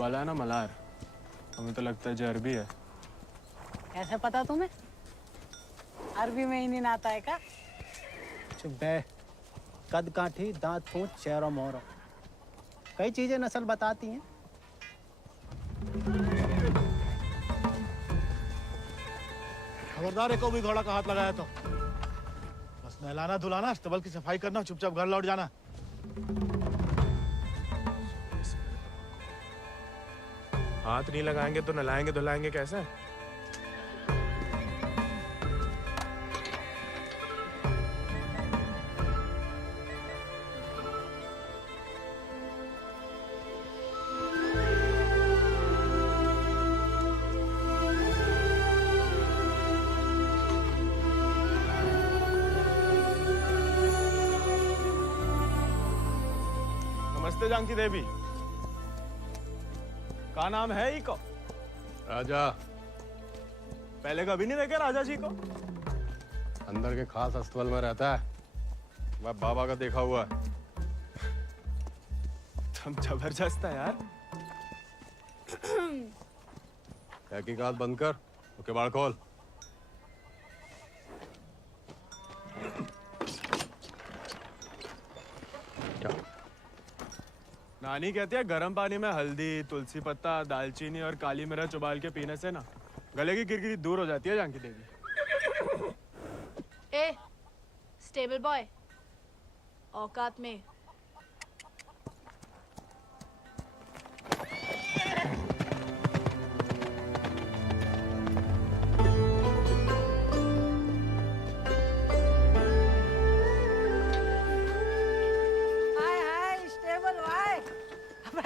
बाला है ना मलार, हमें तो लगता है जो अरबी है। कैसे पता तुम्हें? अरबी में ही नहीं आता है का? चुप बे। कद काठी, दांत पूंछ, चेहरा मोहरा, कई चीजें नस्ल बताती हैं। खबरदार, एक भी घोड़ा का हाथ लगाया तो बस नहलाना धुलाना, अस्तबल की सफाई करना, चुपचाप घर लौट जाना। हाथ नहीं लगाएंगे तो नहलाएंगे धुलाएंगे कैसे? नमस्ते जानकी देवी, का नाम है इको? राजा। पहले कभी नहीं देखे राजा जी को? अंदर के खास अस्तबल में रहता है, मैं बाबा का देखा हुआ है। तुम जबरदस्त है यार। तहकीकात बंद कर, तो किवाड़ खोल। नानी कहती है गर्म पानी में हल्दी, तुलसी पत्ता, दालचीनी और काली मिर्च उबाल के पीने से ना गले की किरकिरी दूर हो जाती है जानकी देवी। ए, स्टेबल बॉय, औकात में।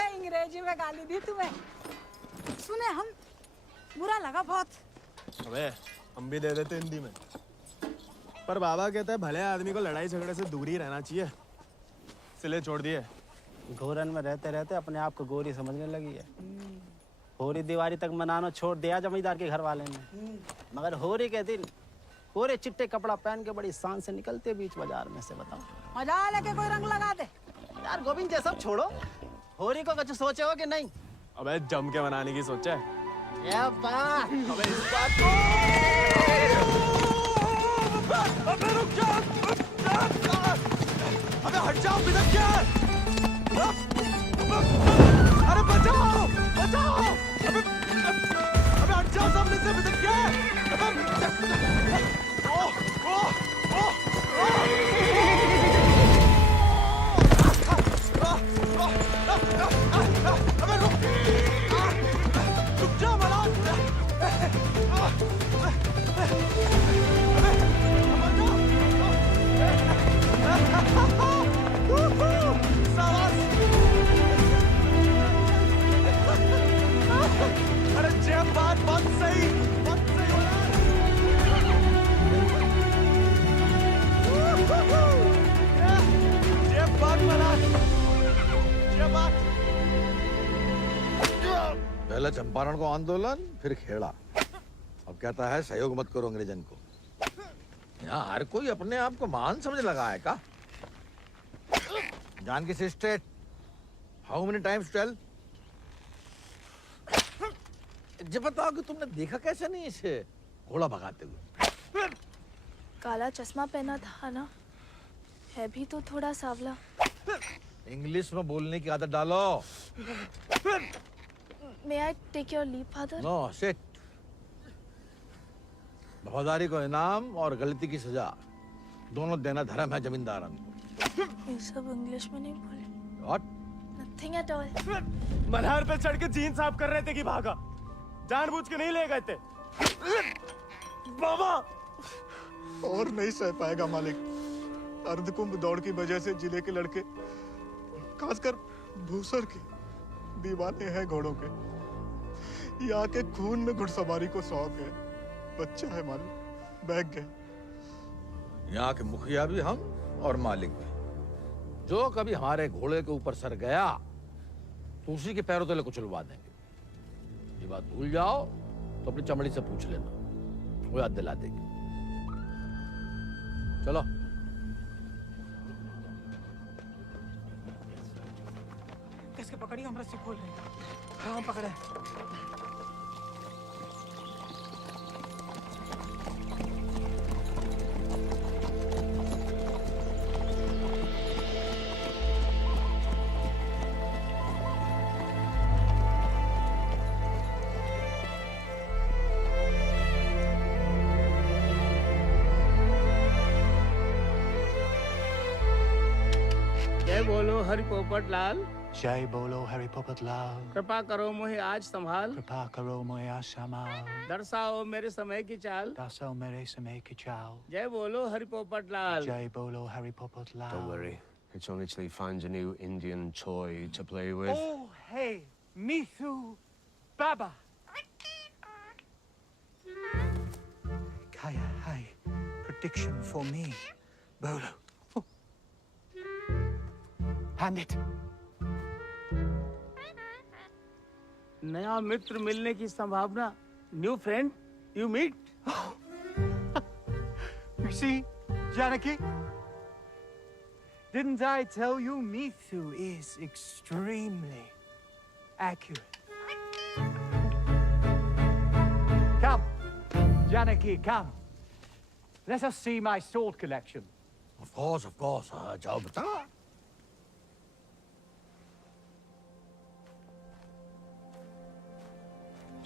अंग्रेजी में गाली दी तुम्हें, सुने हम, बुरा लगा बहुत। अबे हम भी दे देते हिंदी में, पर बाबा कहता है भले आदमी को लड़ाई झगड़े से दूर ही रहना चाहिए, इसलिए छोड़ दिए। घोरन में रहते रहते अपने आप को गोरी समझने लगी है। होरी दिवाली तक मनाना छोड़ दिया जमींदार के घर वाले ने, मगर होरी के दिन पूरे चिट्टे कपड़ा पहन के बड़ी शान से निकलते बीच बाजार में से। बताओ मजा लेके कोई रंग लगा दे। यार गोविंद, ये सब छोड़ो, होरी को कुछ सोचे हो कि नहीं? अबे जम के मनाने की सोचा है। अबे इस बात को अबे रुक जा, अबे हट जाओ, बिदक क्या? अरे बचाओ बचाओ, अबे हट जाओ सामने से, बिदक क्या? अबे रुक जा मलार, अरे जब बात सही जब बात मलार, जब बात। पहले चंपारण को आंदोलन, फिर खेड़ा, अब कहता है सहयोग मत करो अंग्रेजन को। यहाँ हर कोई अपने आप को महान समझ लगा है का? Janaki sister, how many times tell? जब बताओ कि तुमने देखा कैसे नहीं इसे घोड़ा भगाते हुए? काला चश्मा पहना था ना, है भी तो थोड़ा सावला। इंग्लिश में बोलने की आदत डालो। May I take your leave, father? No sit. वफादारी को इनाम और गलती की सजा दोनों देना धर्म है जमींदारन को। ये सब इंग्लिश में नहीं बोले। What? Nothing at all. Malhar पे चढ़ के जीन साफ कर रहे थे कि भागा, जानबूझ के नहीं ले गए थे। बाबा और नहीं सह पाएगा मालिक। अर्धकुंभ दौड़ की वजह से जिले के लड़के, खासकर भूसर के, दीवाने हैं घोड़ों के। यहाँ के खून में घुड़सवारी को शौक है। बच्चा है मालिक, बहक गए। यहाँ के मुखिया भी हम और मालिक भी। जो कभी हमारे घोड़े के ऊपर सर गया तो उसी के पैरों तले कुचलवा देंगे। ये बात भूल जाओ तो अपनी चमड़ी से पूछ लेना, वो याद दिला देगी। चलो। कैसे पकड़ी, हम रस्सी खोल रहे हैं। काम पकड़े। जय बोलो हरि पोपट लाल। जय बोलो हरि पोपट लाल। कृपा करो मुझे आज संभाल, कृपा करो मुझे आशमाल। दर्शाओ मेरे समय की चाल। दर्शाओ मेरे समय की चाल। जय बोलो हरि पोपट लाल। जय बोलो Hari Popat Lal. Don't worry. It's only till he finds a new Indian toy to play with. Oh, hey, Mithu Baba. Kaya, hi. Prediction for me. Bolo. Oh. Hand it. नया मित्र मिलने की संभावना। New friend you meet. You see, Janaki? Didn't I tell you Mithu is extremely accurate? Come, Janaki, come. Let us see my sword collection. Of course, जाओ बता।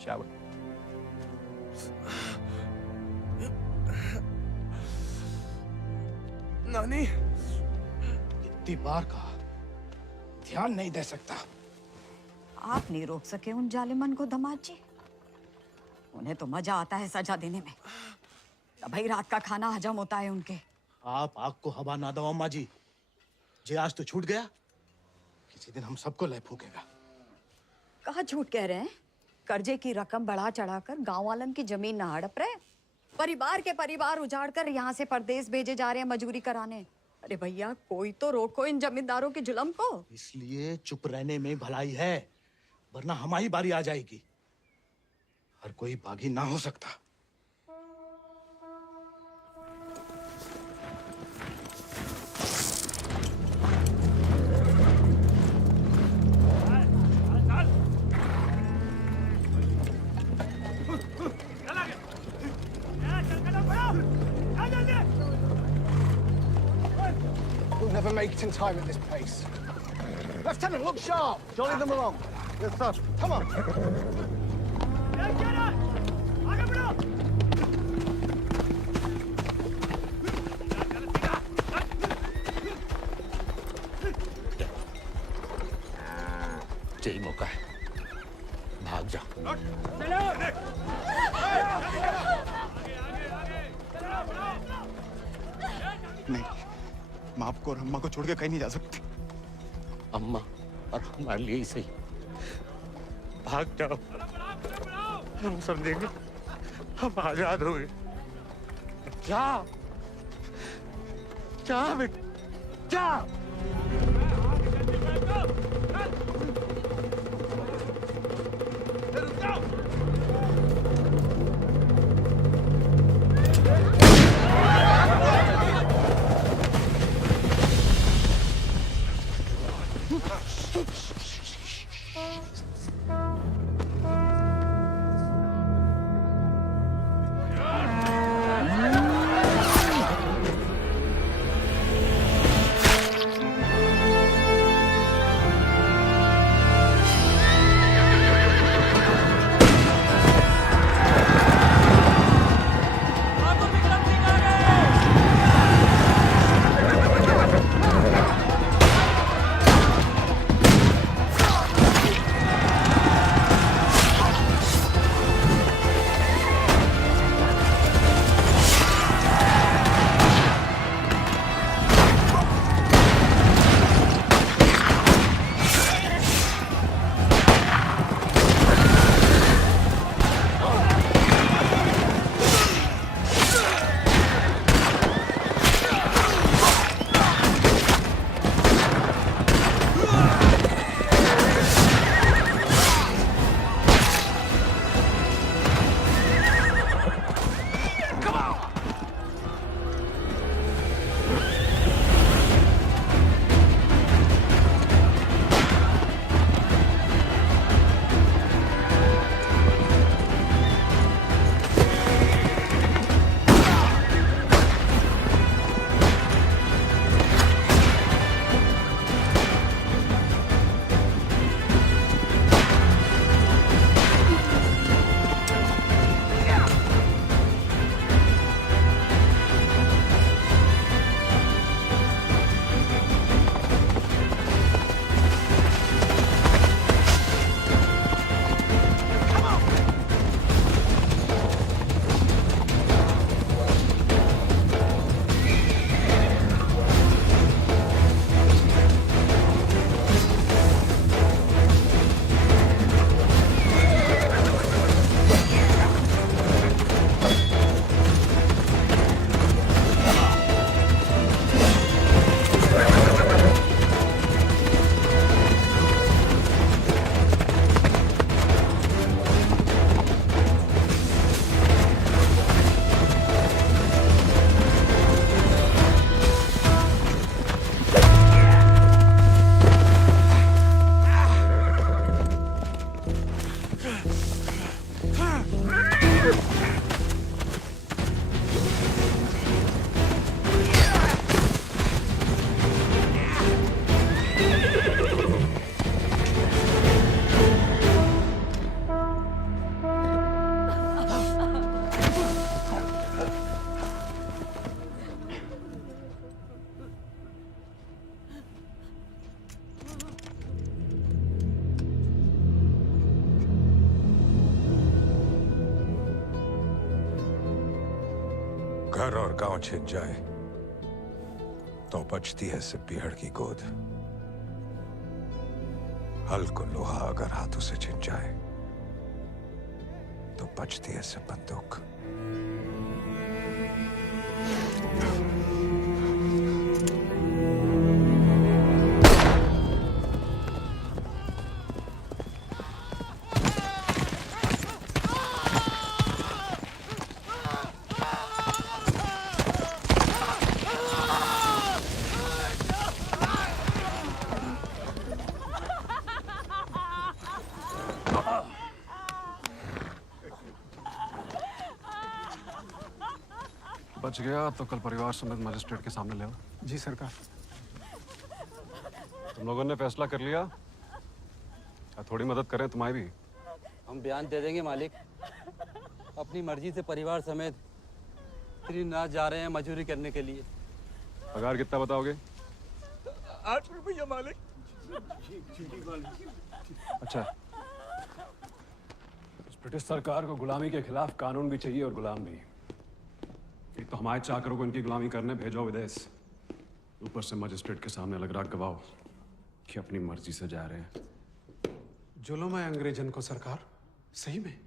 Shall we? नानी, इतनी बार कहा, ध्यान नहीं दे सकता। आप नहीं रोक सके उन जालिमन को दामाद जी। उन्हें तो मजा आता है सजा देने में। तभी रात का खाना हजम होता है उनके। आप आग को हवा ना दो अम्मा जी। जे आज तो छूट गया, किसी दिन हम सबको लय फूकेगा। कहाँ झूठ कह रहे हैं? कर्जे की रकम बढ़ा चढ़ाकर गांव वालन की जमीन न हड़प रहे। परिवार के परिवार उजाड़ कर यहाँ से परदेश भेजे जा रहे हैं मजूरी कराने। अरे भैया, कोई तो रोको इन जमींदारों के जुल्म को। इसलिए चुप रहने में भलाई है, वरना हमारी बारी आ जाएगी। हर कोई बागी ना हो सकता। We'll never make it in time at this pace. Lieutenant, look sharp. Jolly them along. Yes, sir. Come on. यही मौका है, भाग जा। नहीं, मैं आपको और अम्मा को छोड़ के कहीं नहीं जा सकती। अम्मा और हमारे लिए ही सही, भाग जाओ। हम समझेंगे, हम आजाद हो गए। जा, जा बेटा, जा। घर और गांव छिन जाए तो बचती है सिर्फ पीहड़ की गोद। हल को लोहा अगर हाथों से छिन जाए तो बचती है सिर्फ बंदूक। बच गया तो कल परिवार समेत मजिस्ट्रेट के सामने ले आओ। जी सरकार। तुम लोगों ने फैसला कर लिया? या थोड़ी मदद करें तुम्हारी भी? हम बयान दे देंगे मालिक। अपनी मर्जी से परिवार समेत त्रिनाथ जा रहे हैं मजदूरी करने के लिए। पगार कितना बताओगे? 8 रुपया मालिक। अच्छा, इस ब्रिटिश सरकार को गुलामी के खिलाफ कानून भी चाहिए और गुलाम भी। एक तो हमारे चाकरों को इनकी गुलामी करने भेजो विदेश, ऊपर से मजिस्ट्रेट के सामने लग रहा गवाह कि अपनी मर्जी से जा रहे हैं। जुल्म है अंग्रेजन को सरकार, सही में।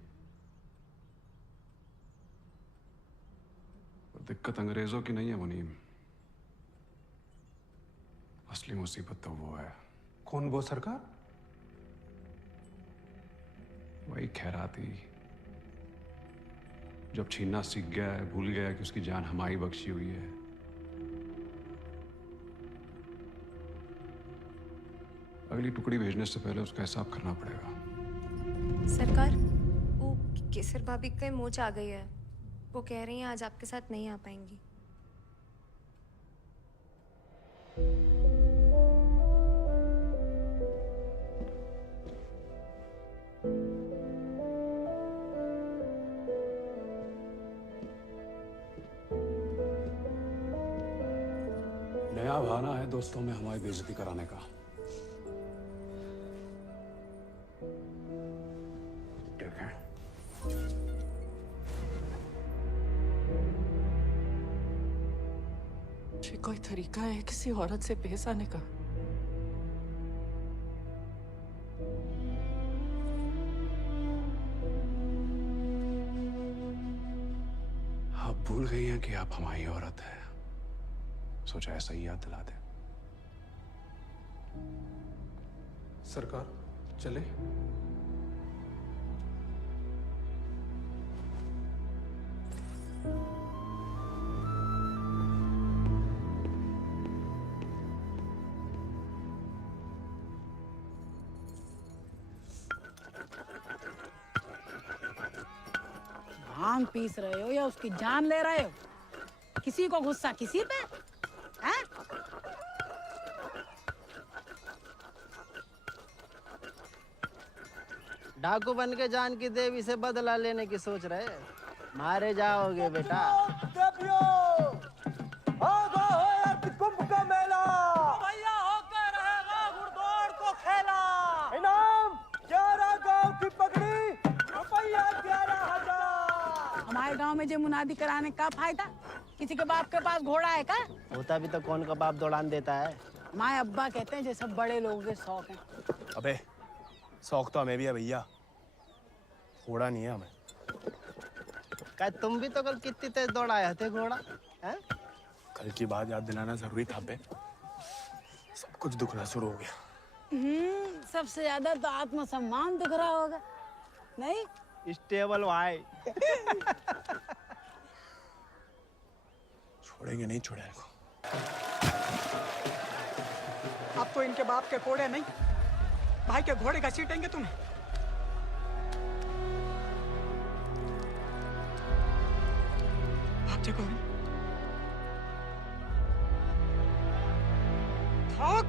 दिक्कत अंग्रेजों की नहीं है मुनीम, असली मुसीबत तो वो है। कौन वो सरकार? वही खैराती, जब छीनना सीख गया है, भूल गया कि उसकी जान हमारी बख्शी हुई है। अगली टुकड़ी भेजने से पहले उसका हिसाब करना पड़ेगा। सरकार, वो केसर भाभी के मोच आ गई है। वो कह रही हैं आज आपके साथ नहीं आ पाएंगी। नया बहाना है दोस्तों में हमारी बेइज्जती कराने का। ठीक है। ये कोई तरीका है किसी औरत से पेश आने का? आप भूल गई हैं कि आप हमारी औरत है। सोचा ऐसा ही याद दिला दे। सरकार चले? भांग पीस रहे हो या उसकी जान ले रहे हो? किसी को गुस्सा किसी पे? हैं? डाकू बन के जान की देवी से बदला लेने की सोच रहे? मारे जाओगे बेटा। कुंभ का मेला भैया होकर रहेगा घुड़दौड़ को खेला। इनाम 11 गांव की पगड़ी, रुपया 11,000। हमारे गांव में जो मुनादी कराने का फायदा? किसी के बाप के पास घोड़ा है का? होता भी तो कौन का बाप दौड़ान देता है। हमारे अब्बा कहते हैं जैसे बड़े लोगों के शौक हैं। अबे शौक तो हमें भी है भैया, घोड़ा नहीं है हमें। क्या तुम भी तो कल कितनी तेज दौड़ाए थे घोड़ा? हैं? कल की बात याद दिलाना जरूरी था बे। सब कुछ दुखना शुरू हो गया। सबसे ज्यादा तो आत्मसम्मान दुख रहा होगा, नहीं? स्टेबल भाई। छोड़ेंगे नहीं छोड़ेंगे। अब तो इनके बाप के कोड़े नहीं, भाई के घोड़े घसीटेंगे तुम्हें। भाग जाओ। भाग।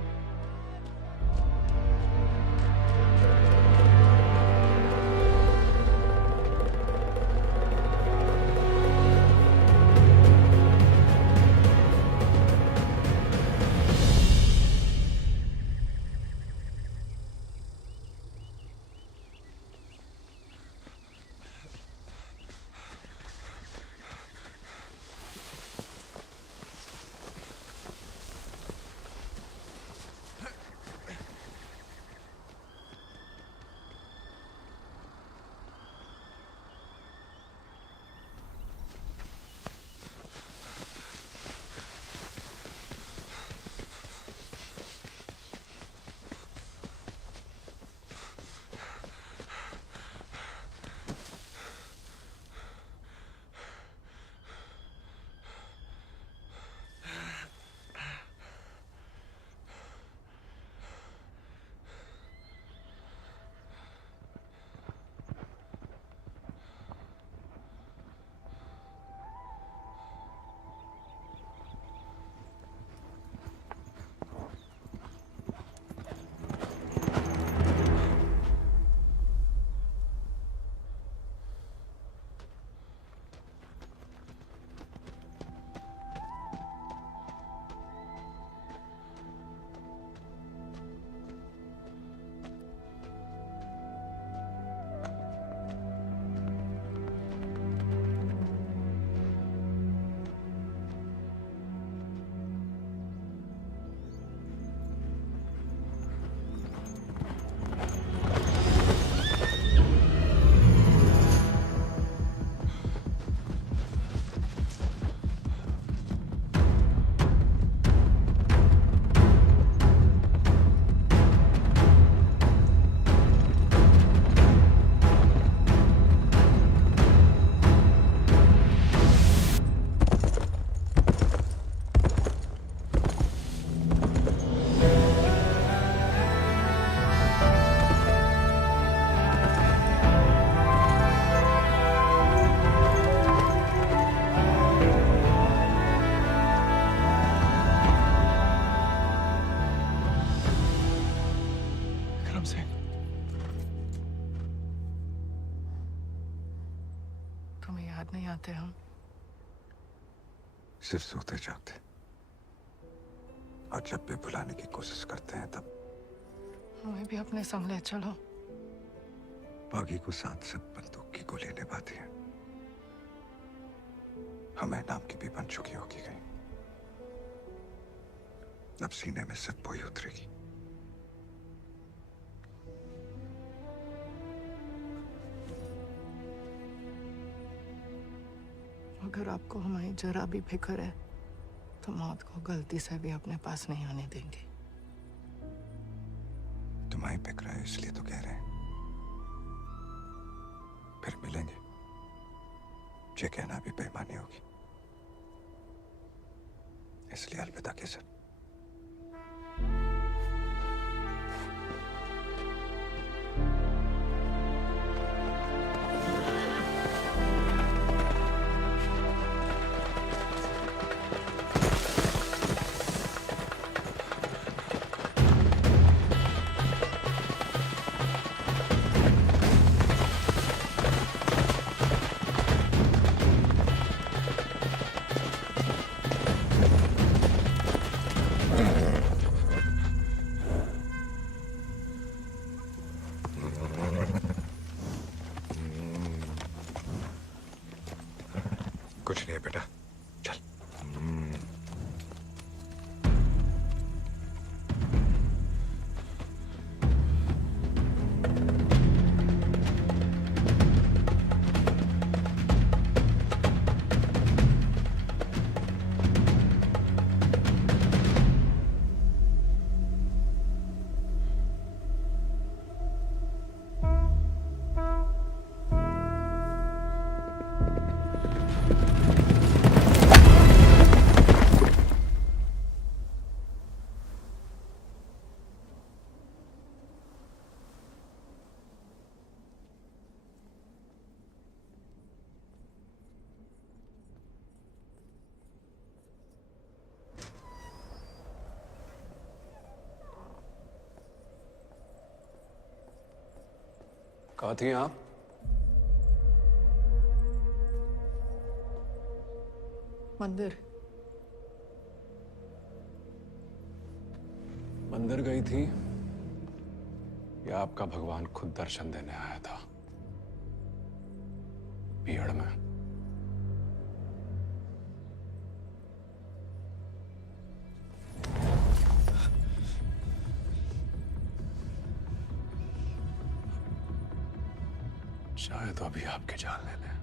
पाते हम। सिर्फ सोते जागते, और जब भी बुलाने की कोशिश करते हैं तब हमें भी अपने संग ले चलो। बागी को साथ साथ बंदूक की गोली निभाती है। हमें नाम की भी बन चुकी होगी कहीं। अब सीने में सिर्फ वही उतरेगी। अगर आपको हमारी जरा भी फिक्र है तो मौत को गलती से भी अपने पास नहीं आने देंगे। तुम्हारी फिक्र है इसलिए तो कह रहे हैं। फिर मिलेंगे, ये कहना भी बेईमानी होगी, इसलिए अलविदा केसर। कुछ नहीं है बेटा, चल। कहाँ थी आप? मंदिर। मंदिर गई थी या आपका भगवान खुद दर्शन देने आया था भीड़ में? शायद तो अभी आपकी जान ले लें,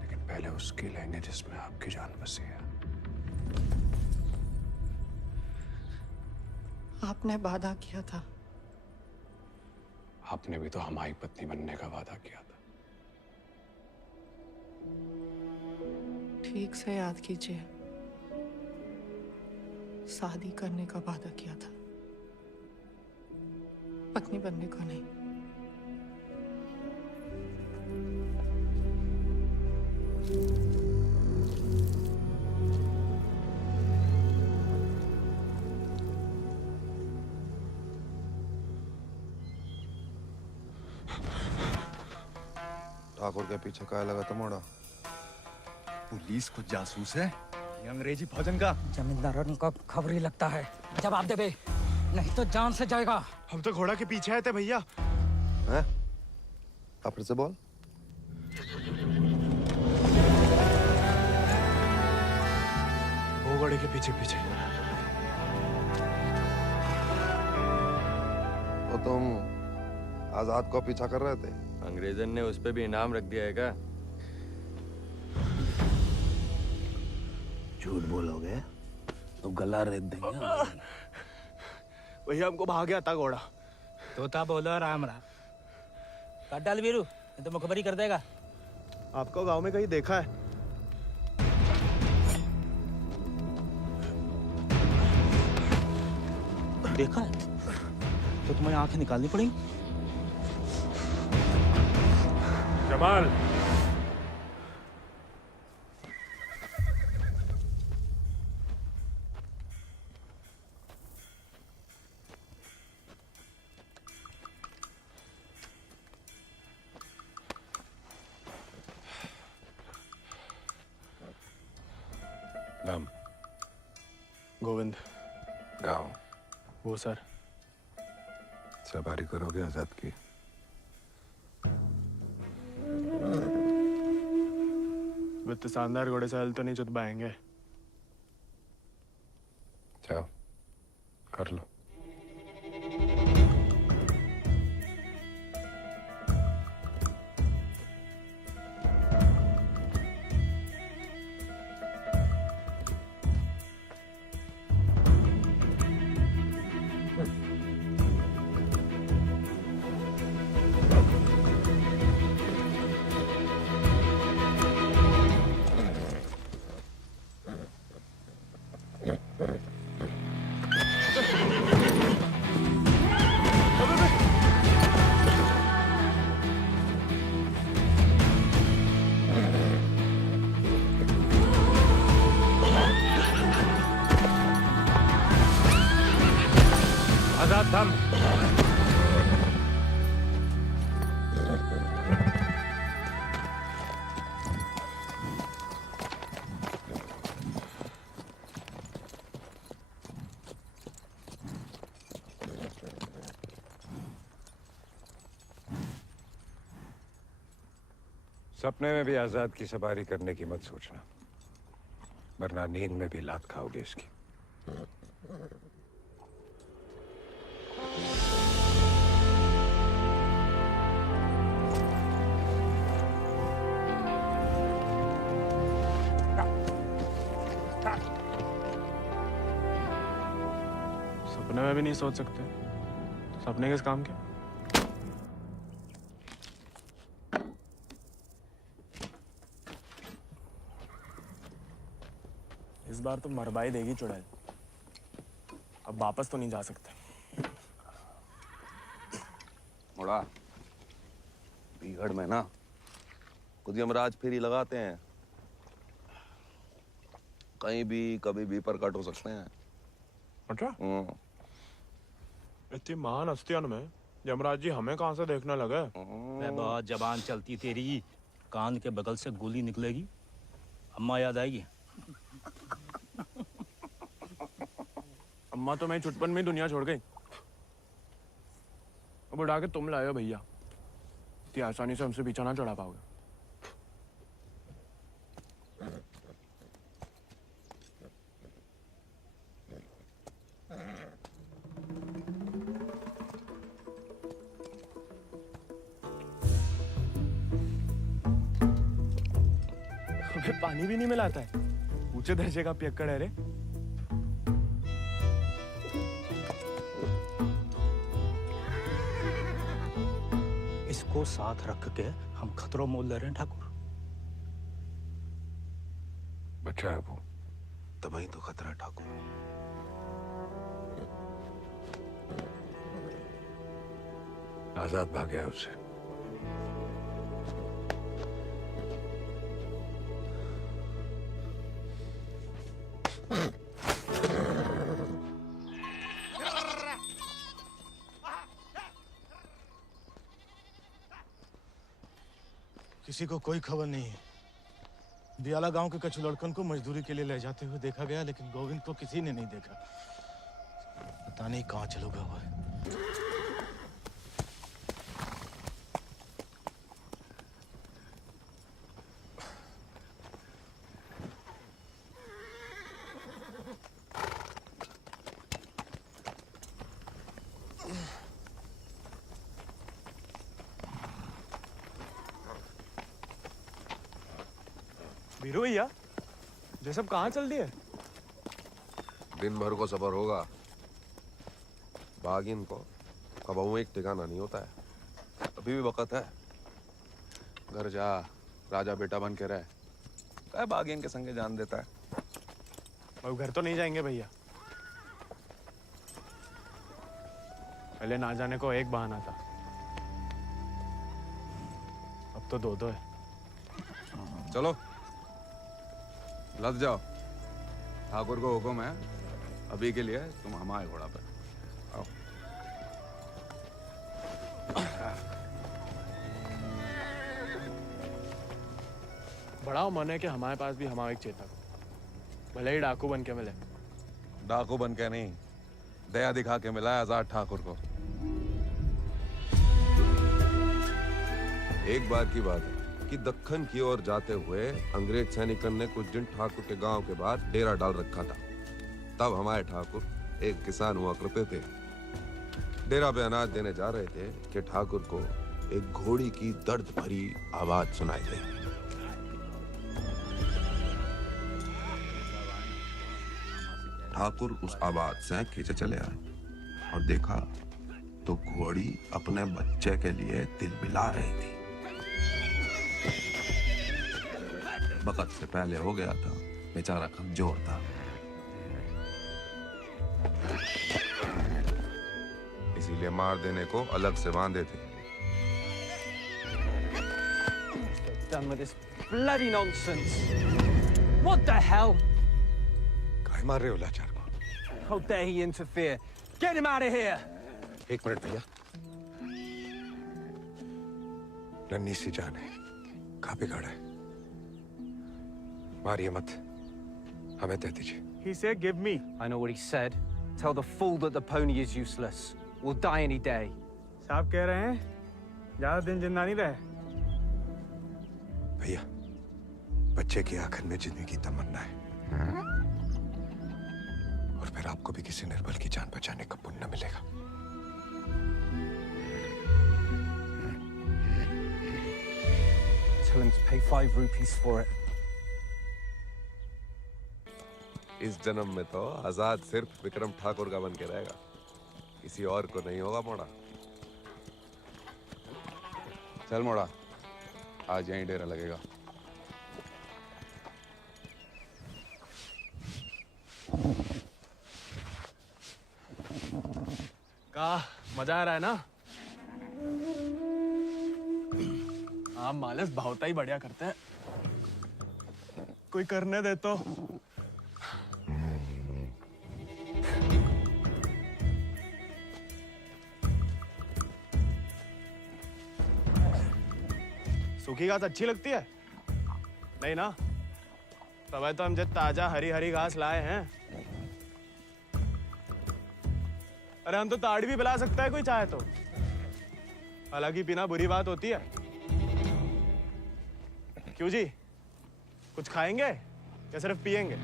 लेकिन पहले उसकी लेंगे जिसमें आपकी जान बसी है। आपने वादा किया था। आपने भी तो हमारी पत्नी बनने का वादा किया था। ठीक से याद कीजिए, शादी करने का वादा किया था, पत्नी बनने का नहीं। ठाकुर के पीछे क्या लगा था मोड़ा? पुलिस को जासूस है ये अंग्रेजी भोजन का। जमींदार को खबर ही लगता है। जवाब दे बे, नहीं तो जान से जाएगा। हम तो घोड़ा के पीछे आए थे भैया। हैं? आप फिर से बोल। वो घोड़े के पीछे पीछे। तो तुम आजाद को पीछा कर रहे थे? अंग्रेजन ने उस पे भी इनाम रख दिया है क्या? झूठ बोलोगे तो गला रेत देंगे। भैया हमको भाग गया था घोड़ा। तोता बोलो राम राम। काट डाल वीरू, नहीं तो मुखबरी कर देगा। आपको गांव में कहीं देखा है? देखा है तो तुम्हें आंखें निकालनी पड़ेंगी। जमाल, नाम? गोविंद। गाँव? वो सर। सवारी करोगे आजाद की? वित्त शानदार घोड़े से हल तो नहीं चुत पाएंगे। जाओ कर लो। आजाद थम। सपने में भी आजाद की सवारी करने की मत सोचना, वरना नींद में भी लात खाओगे इसकी। सपने में भी नहीं सोच सकते, सपने किस काम के? इस बार तो मरबाई देगी चुड़ैल, अब वापस तो नहीं जा सकते। मुड़ा बीहड़ में ना खुद यमराज फेरी लगाते हैं, कहीं भी कभी भी प्रकट हो सकते हैं। अच्छा? इतनी महान हस्तियों में यमराज जी हमें कहाँ से देखने लगे? बहुत जबान चलती तेरी, कान के बगल से गोली निकलेगी, अम्मा याद आएगी। अम्मा तो मैं चुटपन में ही दुनिया छोड़ गई, अब उड़ा के तुम लाए हो भैया, इतनी आसानी से हमसे पीछा ना चढ़ा पाओगे। हमें पानी भी नहीं मिलाता है, ऊंचे दर्जे का पियक्कड़ है रे। इसको साथ रख के हम खतरों मोल ले रहे हैं ठाकुर। बच्चा है वो, तभी तो खतरा है ठाकुर। आजाद भाग गया उससे। किसी को कोई खबर नहीं है। दियाला गांव के कछु लड़कन को मजदूरी के लिए ले जाते हुए देखा गया, लेकिन गोविंद को किसी ने नहीं देखा। पता नहीं कहाँ चलो गया हुआ है। वीरू भैया, ये सब कहाँ चल दिए? दिन भर को सफर होगा, बागिन को कबहू एक ठिकाना नहीं होता है। अभी भी वक्त है, घर जा, राजा बेटा बन के रहे। क्या बागिन के संगे जान देता है। अब घर तो नहीं जाएंगे भैया, पहले ना जाने को एक बहाना था, अब तो दो है। चलो लद जाओ, ठाकुर को हुक्म है, अभी के लिए तुम हमारे घोड़ा पर आओ। बड़ा मन है कि हमारे पास भी हमारा एक चेतक, भले ही डाकू बन के मिले। डाकू बन के नहीं, दया दिखा के मिला है आजाद ठाकुर को। एक बार की बात है कि दक्कन की ओर जाते हुए अंग्रेज सैनिकों ने कुछ दिन ठाकुर के गांव के बाहर डेरा डाल रखा था। तब हमारे ठाकुर एक किसान हुआ करते थे। डेरा पे अनाज देने जा रहे थे कि ठाकुर को एक घोड़ी की दर्द भरी आवाज सुनाई दी। ठाकुर उस आवाज से खींचे चले आए और देखा तो घोड़ी अपने बच्चे के लिए तिलमिला रही थी। वक्त से पहले हो गया था, बेचारा कमजोर था। इसीलिए मार देने को अलग से बांधे थे। Done with this bloody nonsense. What the hell? काय मार रहे हो लाचार को? How dare he interfere? Get him out of here! एक मिनट भैया। नन्ही सी जान है, कहाँ पे खड़ा है? मारिए मत, हमें दे दीजिए। He said, "Give me." I know what he said. Tell the fool that the pony is useless. We'll die any day. साहब कह रहे हैं ज्यादा दिन जिंदा नहीं रहे। भैया, बच्चे की आखिर में जीने की तमन्ना है और फिर आपको भी किसी निर्बल की जान बचाने का पुण्य मिलेगा। Tell him to pay 5 rupees for it. इस जन्म में तो आजाद सिर्फ विक्रम ठाकुर का बन के रहेगा, किसी और को नहीं होगा मोड़ा। चल मोड़ा, आज यहीं डेरा लगेगा। का मजा आ रहा है ना? आप मालस भावता ही बढ़िया करते हैं। कोई करने दे तो। सूखी घास अच्छी लगती है? नहीं ना? तब तो हम जब ताजा हरी हरी घास लाए हैं। अरे हम तो ताड़ी भी पिला सकता है कोई चाहे तो। हालांकि पीना बुरी बात होती है। क्यों जी? कुछ खाएंगे या सिर्फ पिएंगे?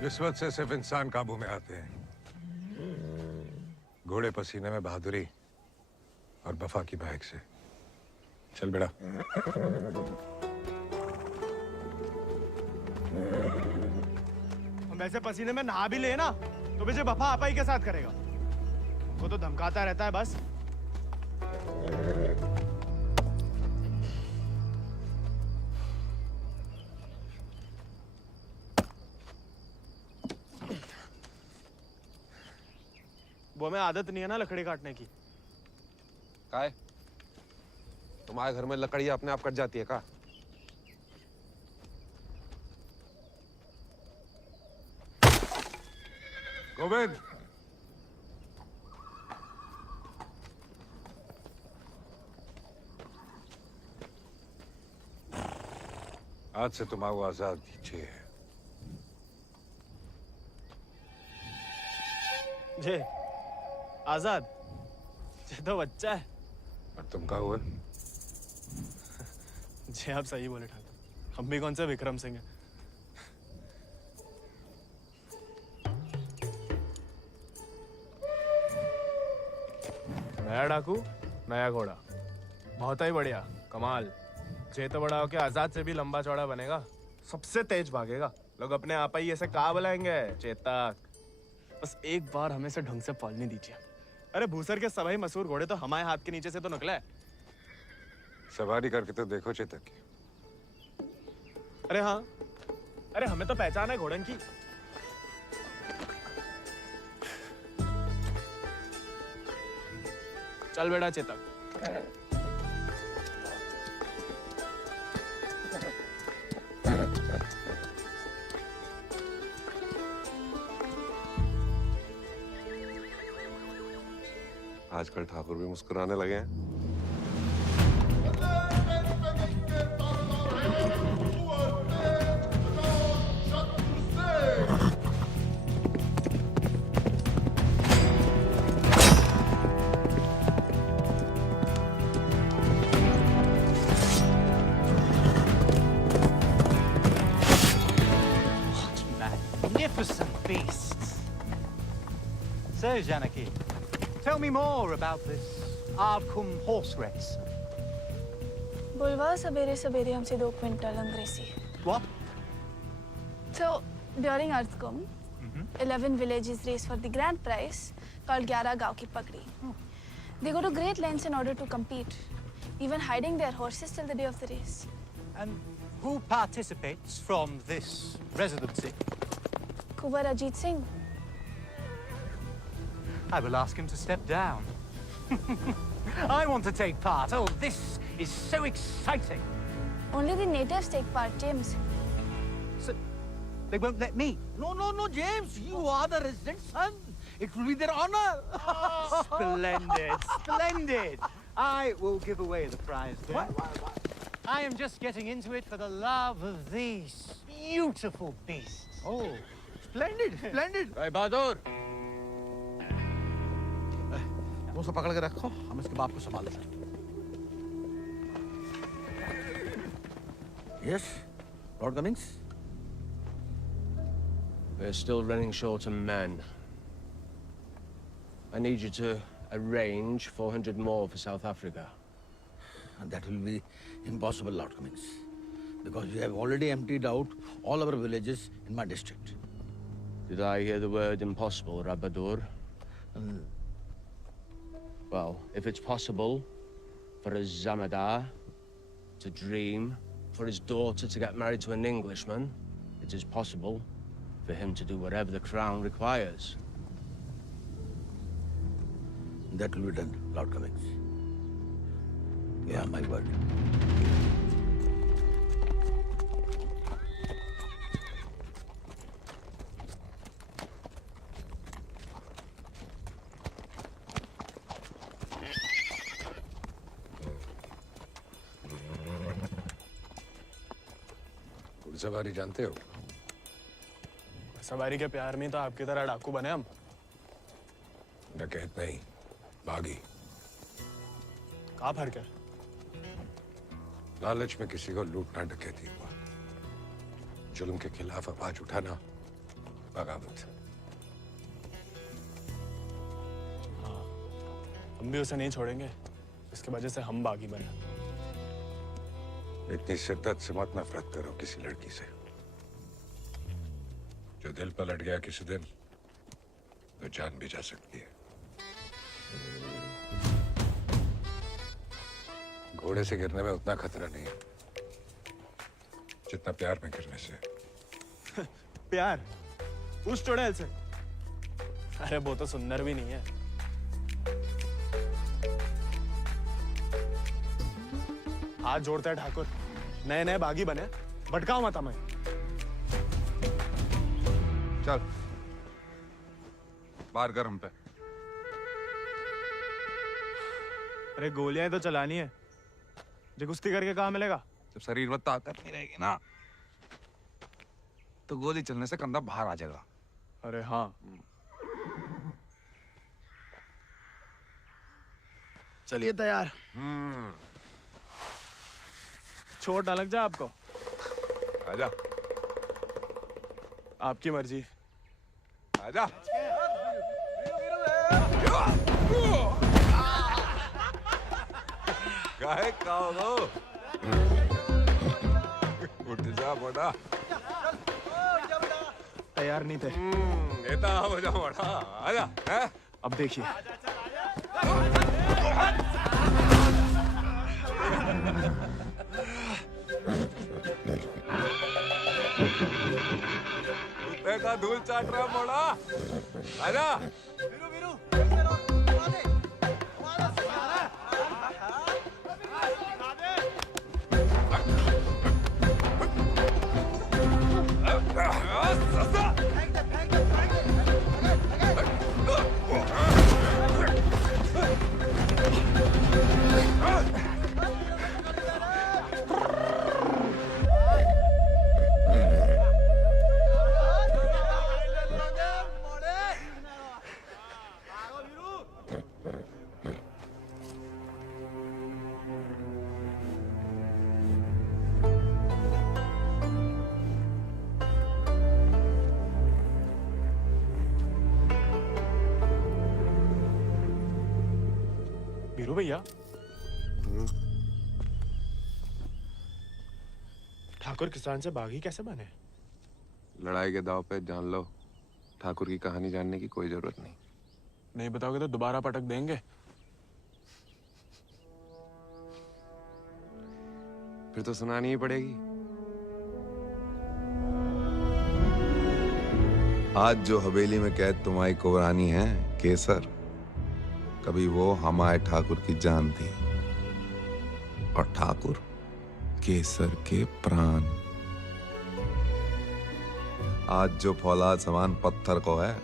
रिश्वत से सिर्फ इंसान काबू में आते हैं। घोड़े पसीने में बहादुरी और वफा की महक से। चल बेटा। हम वैसे पसीने में नहा भी ले ना तो मुझे वफा आपा ही के साथ करेगा। वो तो धमकाता रहता है बस। वो हमें आदत नहीं है ना लकड़ी काटने की। काय? तुम्हारे घर में लकड़ी अपने आप कट जाती है का? गोविंद, आज से तुम आओ आजाद दीजिए। जे आजाद, ये तो बच्चा है। और तुम कहा हुआ? जी आप सही बोले ठाकुर, हम भी कौन से विक्रम सिंह हैं। नया डाकू, नया घोड़ा, बहुत ही बढ़िया, कमाल। जे तो बड़ा होके आजाद से भी लंबा चौड़ा बनेगा, सबसे तेज भागेगा। लोग अपने आप ही ऐसे कहा बुलाएंगे, चेतक। बस एक बार हमें से ढंग से पालने दीजिए। अरे भूसर के सभी मशहूर घोड़े तो हमारे हाथ के नीचे से तो निकला है। सवारी करके तो देखो चेतक की। अरे हाँ, अरे हमें तो पहचान है घोड़न की। चल बेटा चेतक। आजकल ठाकुर भी मुस्कुराने लगे हैं। Magnificent beasts. So, Janaki, tell me more about this Ardcumbe horse race. बुलवा सवेरे सवेरे हमसे 2 क्विंटल अंग्रेजी. What? So during Ardcumbe, 11 villages race for the grand prize called 11 गांव की पगड़ी. They go to great lengths in order to compete, even hiding their horses till the day of the race. And who participates from this residency? Kuwar Ajit Singh. I will ask him to step down. I want to take part. Oh, this is so exciting. Only the natives take part, James. So, they won't let me? No, James. You are the resident son. It will be their honor. Splendid, splendid. I will give away the prize then. Why? I am just getting into it for the love of these beautiful beasts. Oh, splendid, splendid. भाई बहादुर, वो सब पकड़ के रखो, हम इसके बाप को संभाल लेंगे। Yes, Lord Cummings. We're still running short on men. I need you to arrange 400 more for South Africa. And that will be impossible, Lord Cummings, because we have already emptied out all our villages in my district. Did I hear the word impossible, Rabadur? Well, if it's possible for a Zamadar to dream, for his daughter to get married to an Englishman, it is possible for him to do whatever the crown requires. That will be done, Lord Cummings. You have my word. सवारी जानते हो? सवारी के प्यार में तो आपकी तरह डाकू बने हम। डकैत नहीं, बागी। कहाँ फर्क है? लालच में किसी को लूटना डकैती हुआ। जुल्म के खिलाफ आवाज उठाना बगावत। हाँ, हम भी उसे नहीं छोड़ेंगे, इसकी वजह से हम बागी बने। इतनी शिद्दत से मत नफरत करो किसी लड़की से। जो दिल पलट गया किसी दिन, तो जान भी जा सकती है। घोड़े से गिरने में उतना खतरा नहीं है जितना प्यार में गिरने से। प्यार? उस चुड़ैल से? अरे वो तो सुंदर भी नहीं है। हाथ जोड़ते हैं ठाकुर, नए नए बागी बने, भटकाओ मत हमें। चल बाहर कर हम पे। अरे गोलियां तो चलानी है, जो कुश्ती करके कहाँ मिलेगा? जब शरीर में ताकत नहीं रहेगी ना, तो गोली चलने से कंधा बाहर आ जाएगा। अरे हाँ, चलिए तैयार। चोट ना लग जाए आपको। आजा। आपकी मर्जी। आजा। काहे खाओ? उठ जा बड़ा। तैयार नहीं थे। नेता हो जा बड़ा। आजा। हैं? अब देखिए। कुत्ते का धूल चाट रहा बड़ा। आजा। वीरू भैया, ठाकुर किसान से बागी कैसे बने? लड़ाई के दाव पे जान लो, ठाकुर की कहानी जानने की कोई जरूरत नहीं। नहीं बताओगे तो दोबारा पटक देंगे। फिर तो सुनानी ही पड़ेगी। आज जो हवेली में कैद तुम्हारी कुबरानी है केसर, कभी वो हमारे ठाकुर की जान थी, और ठाकुर केसर के प्राण। आज जो फौलाद समान पत्थर को है,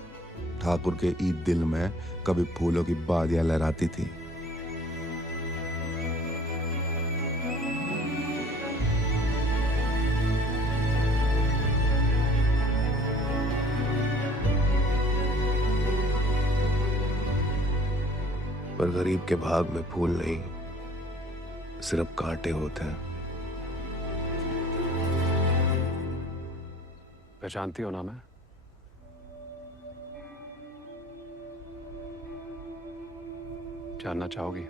ठाकुर के ईद दिल में कभी फूलों की बादियां लहराती थी। पर गरीब के भाग में फूल नहीं, सिर्फ कांटे होते हैं। पहचानती हो ना मैं? जानना चाहोगी?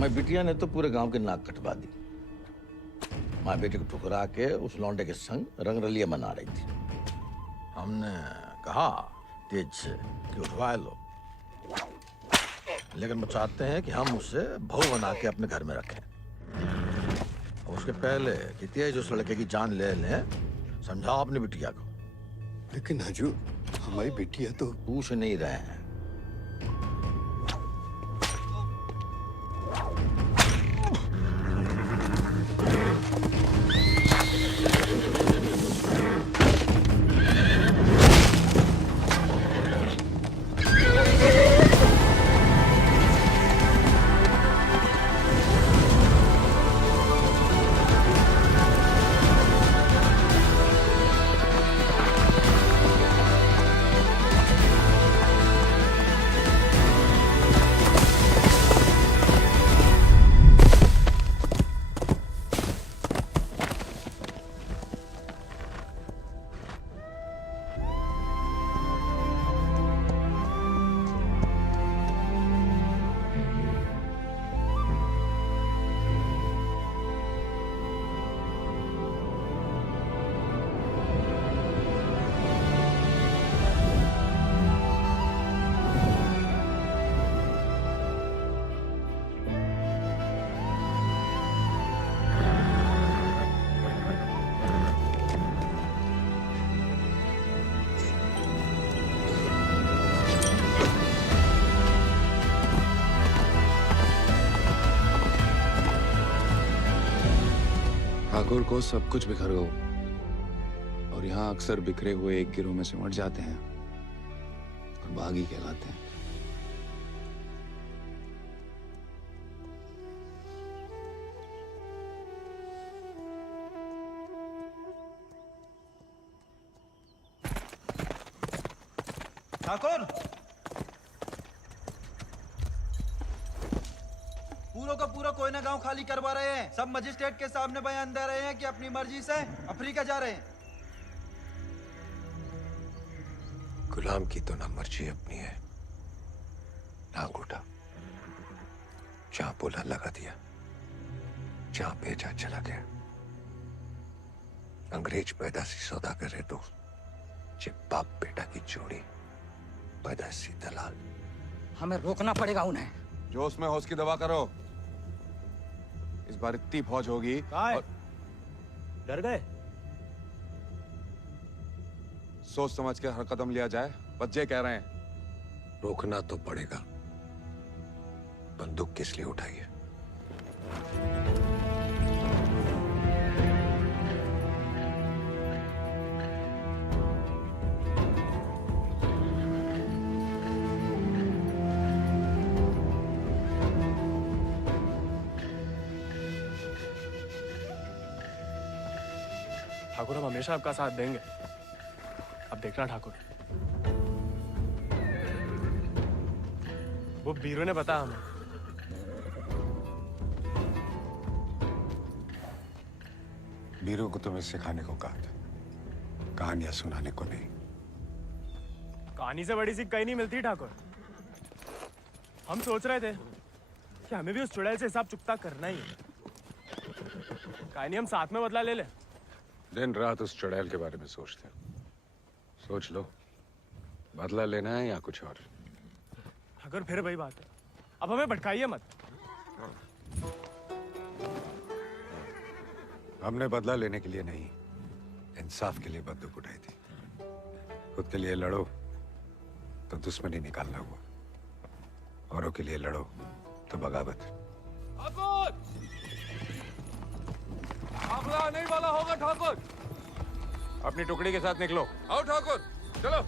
मैं बिटिया ने तो पूरे गांव के नाक कटवा दी। माँ बेटे को ठुकरा के उस लौंडे के संग रंगरलिया मना रही थी। हमने कहा तेज से कि उठवा लो, लेकिन वो चाहते हैं कि हम उसे बहू बना के अपने घर में रखें। और उसके पहले कि तेज उस लड़के की जान ले लें, समझाओ अपनी बिटिया को। लेकिन हजूर, हमारी बिटिया तो पूछ नहीं रहे हैं। ठाकुर को सब कुछ बिखर गया, और यहाँ अक्सर बिखरे हुए एक गिरोह में सिमट जाते हैं और बागी कहलाते हैं। ठाकुर, पूरा का पूरा कोयना गांव खाली करवा रहे हैं। सब मजिस्ट्रेट के सामने बयान दे रहे हैं कि अपनी मर्जी से अफ्रीका जा रहे हैं। गुलाम की तो ना मर्जी अपनी है ना अंगूठा। जहां बोला लगा दिया, जहां भेजा चला गया। अंग्रेज पैदा सी सौदा करे तो जे बाप बेटा की जोड़ी बदसी दलाल। हमें रोकना पड़ेगा उन्हें। जोश में होश की दवा करो। इस बार इतनी फौज होगी। और... डर गए? सोच समझ के हर कदम लिया जाए, बच्चे कह रहे हैं। रोकना तो पड़ेगा। बंदूक किस लिए उठाई है? ठाकुर, हम हमेशा आपका साथ देंगे। अब देखना ठाकुर, वो बीरू ने बताया हमें। बीरू को तुम्हें सिखाने को कहा था, कहानियां सुनाने को नहीं। कहानी से बड़ी सी कहीं नहीं मिलती ठाकुर। हम सोच रहे थे कि हमें भी उस चुड़ैल से हिसाब चुकता करना ही है। कहानी हम साथ में बदला ले ले। दिन रात उस चुड़ैल के बारे में सोचते हो। सोच लो, बदला लेना है या कुछ और। अगर फिर वही बात है, अब हमें भटकाइए मत। हमने बदला लेने के लिए नहीं, इंसाफ के लिए बंदूक उठाई थी। खुद के लिए लड़ो तो दुश्मनी निकालना हुआ, औरों के लिए लड़ो तो बगावत। आखला नहीं वाला होगा ठाकुर। अपनी टुकड़ी के साथ निकलो। आओ ठाकुर, चलो।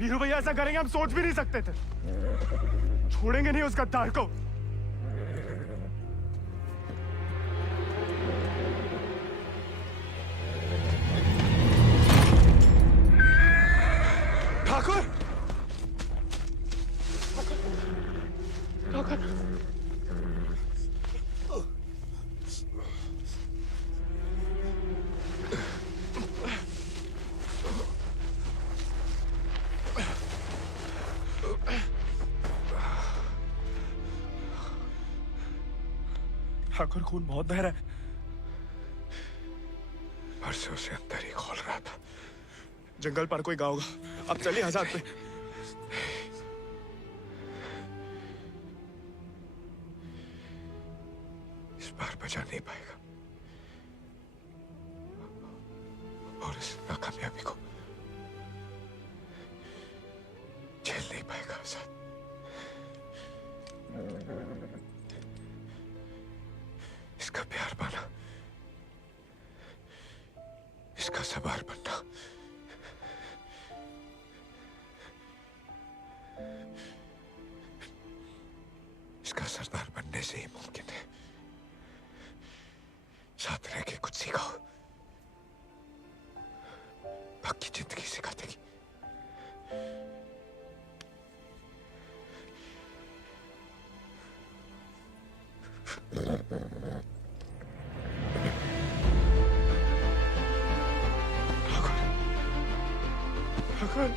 बीरू भैया ऐसा करेंगे हम सोच भी नहीं सकते थे। छोड़ेंगे नहीं उस गद्दार को। ठाकुर, ठाकुर, ठाकुर खून बहुत बह रहा है। परसों से अंदर ही खोल रहा था। जंगल पर कोई गाँव होगा। अब चलिए आजाद पे। इस बार बचा नहीं पाएगा और इस नाकामयाबी को झेल नहीं पाएगा आजाद। इसका प्यार पाना, इसका सवार बनना, इसका सरदार बनने से ही मुमकिन है। साथ रह के कुछ सिखाओ, बाकी जिंदगी सिखा देगी। ठाकुर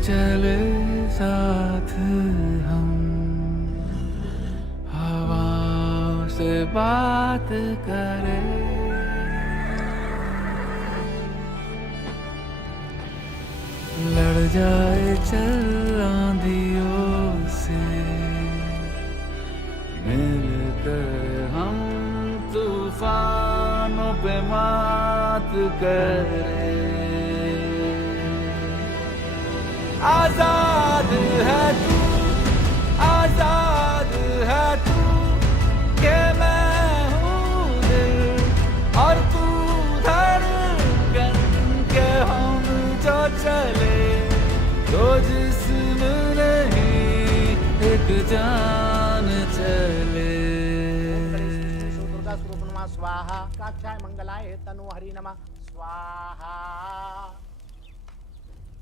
चले साथ हम, हवा से बात करें, लड़ जाए चल आंधियों से, मिलकर हम तूफानों पे मात करें। आजाद है तू, आजाद है तू, के मैं हूँ दिल और तू धड़कन, के हम जो चले तो जिस्म नहीं एक जान चले। दुर्गा स्वरूप नमः स्वाहा, काक्षाय मंगलाय तनु हरि नमः स्वाहा।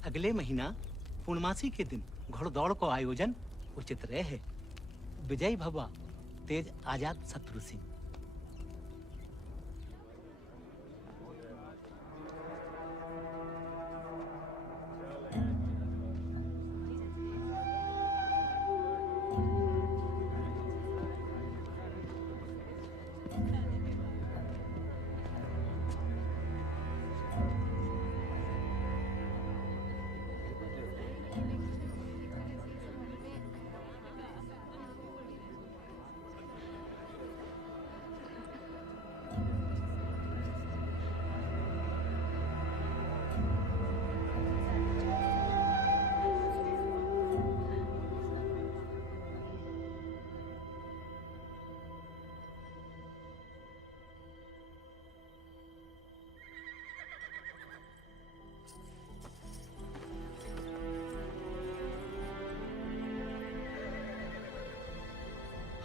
अगले महीना पूर्णमासी के दिन घोड़दौड़ को आयोजन उचित रहे है। विजयी भवा तेज आजाद शत्रु सिंह।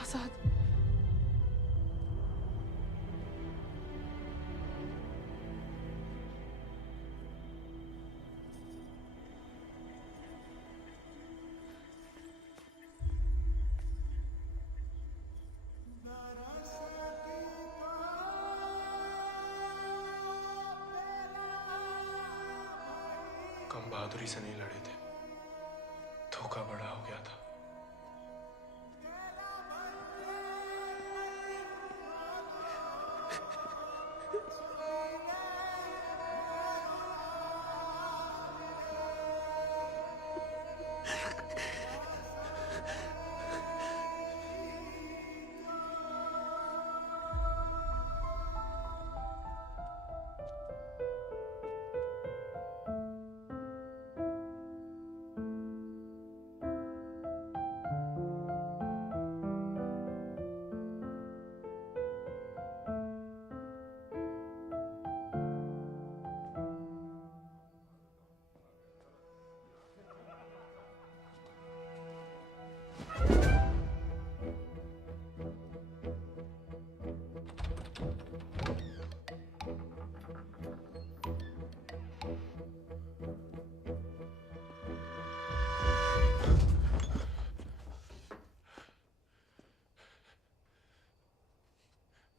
आजाद, कम बहादुरी से नहीं लड़े थे, धोखा बड़ा हो गया था।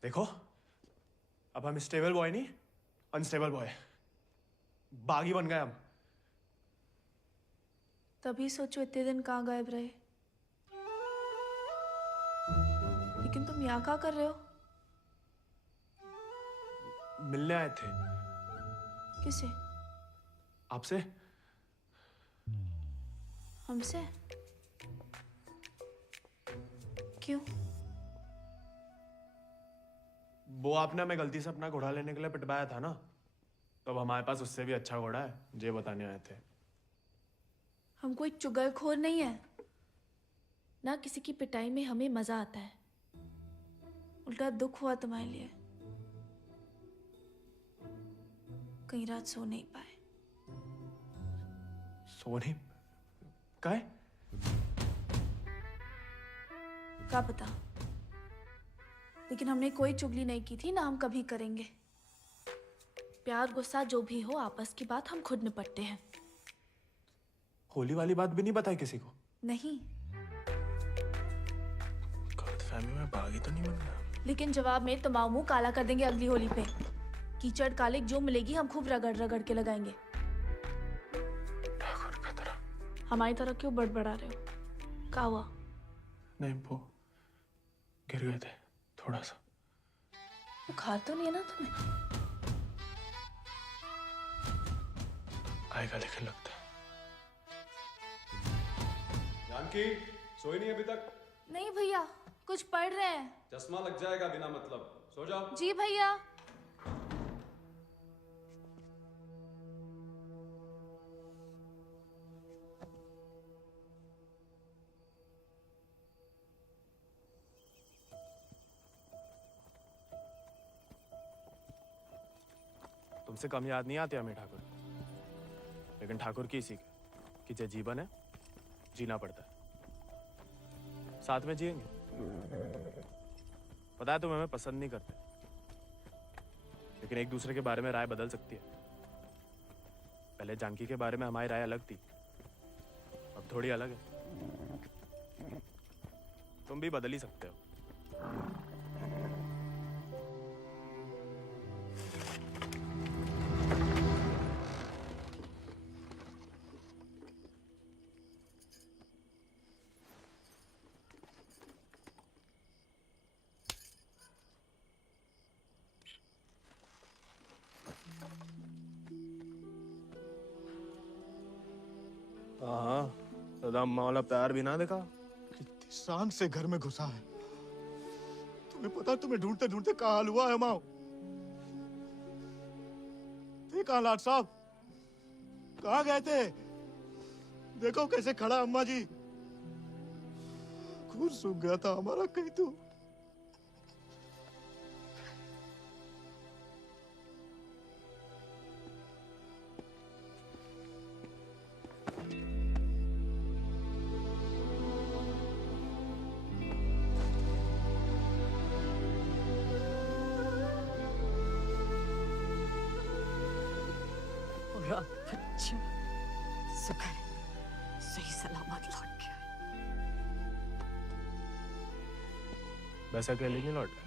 देखो, अब हम स्टेबल बॉय नहीं, अनस्टेबल बॉय, बागी बन गए हम। तभी सोचो इतने दिन कहाँ गायब रहे। लेकिन तुम यहाँ क्या कर रहे हो? मिलने आए थे। किसे? आपसे। हमसे? क्यों? वो आपने हमें गलती से अपना घोड़ा लेने के लिए पिटवाया था ना, तो अब हमारे पास उससे भी अच्छा घोड़ा है, ये बताने आए थे। हम कोई चुगलखोर नहीं है ना, किसी की पिटाई में हमें मजा आता है। उल्टा दुख हुआ तुम्हारे लिए, कई रात सो नहीं पाए। सो नहीं? काहे? क्या पता, लेकिन हमने कोई चुगली नहीं की थी ना, हम कभी करेंगे। प्यार गुस्सा जो भी हो, आपस की बात हम खुद निपटते हैं। होली वाली बात भी नहीं बताई किसी को? नहीं। गलतफहमी में बागी तो नहीं बन गया? लेकिन जवाब में तुम्हारा मुंह काला कर देंगे अगली होली पे। कीचड़ कालिक जो मिलेगी हम खूब रगड़ रगड़ के लगाएंगे। ठाकुर का तरह हमारी तरह क्यों बड़बड़ा रहे हो? क्या हुआ? नहीं, वो गिर गए थे थोड़ा सा। बुखार तो नहीं है ना तुम्हें? आएगा लेकिन लगता है। जानकी सोई नहीं अभी तक? नहीं भैया, कुछ पढ़ रहे हैं। चश्मा लग जाएगा बिना मतलब, सो जाओ। जी भैया। तुमसे कम याद नहीं आती हमें ठाकुर, लेकिन ठाकुर की इसी कि जो जीवन है जीना पड़ता है, साथ में जिएंगे। पता है तुम हमें पसंद नहीं करते, लेकिन एक दूसरे के बारे में राय बदल सकती है। पहले जानकी के बारे में हमारी राय अलग थी, अब थोड़ी अलग है। तुम भी बदल ही सकते हो। हाँ, सदा मौला प्यार भी ना देखा। कितनी शान से घर में घुसा है। तुम्हें पता, तुम्हें ढूंढते ढूंढते कहाँ हाल हुआ है माओ। कहाँ लाट साहब, कहाँ गए थे? देखो कैसे खड़ा अम्मा जी। खून सूख गया था हमारा कहीं तो। अच्छा, शुक्र है सही सलामत लौट गया। वैसा अकेले नहीं लौटा,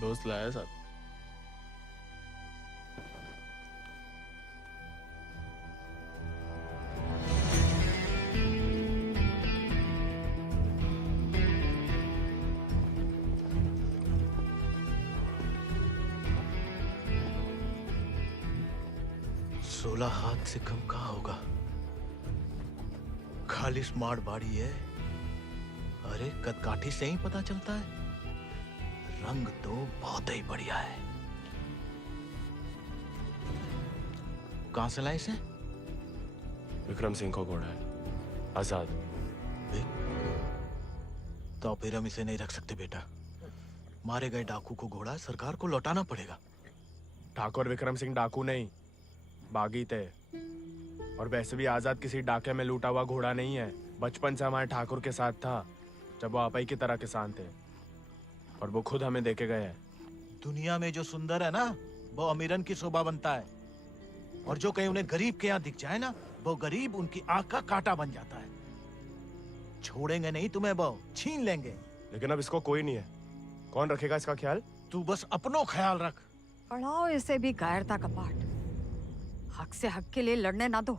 दोस्त लाया साथ। हाथ से कम कहाँ होगा? खाली स्मार्ट बाड़ी है। अरे कदकाठी से ही पता चलता है। रंग तो बहुत ही बढ़िया है। कहां से लाए इसे? विक्रम सिंह को घोड़ा है, आजाद। तो फिर हम इसे नहीं रख सकते बेटा। मारे गए डाकू को घोड़ा सरकार को लौटाना पड़ेगा। ठाकुर विक्रम सिंह डाकू नहीं, बागी थे। और वैसे भी आजाद किसी डाके में लूटा हुआ घोड़ा नहीं है। बचपन से हमारे ठाकुर के साथ था, जब वो आपई की तरह किसान थे, और वो खुद हमें देके गए हैं। दुनिया में जो सुंदर है ना, वो अमीरन की शोभा बनता है। और जो कहीं उन्हें गरीब के यहाँ दिख जाए ना, वो गरीब उनकी आंख का कांटा बन जाता है। छोड़ेंगे नहीं तुम्हें, वो छीन लेंगे। लेकिन अब इसको कोई नहीं है, कौन रखेगा इसका ख्याल? तू बस अपनो ख्याल रख। पढ़ाओ इसे भी कायरता का पाठ। हक से हक के लिए लड़ने ना दो।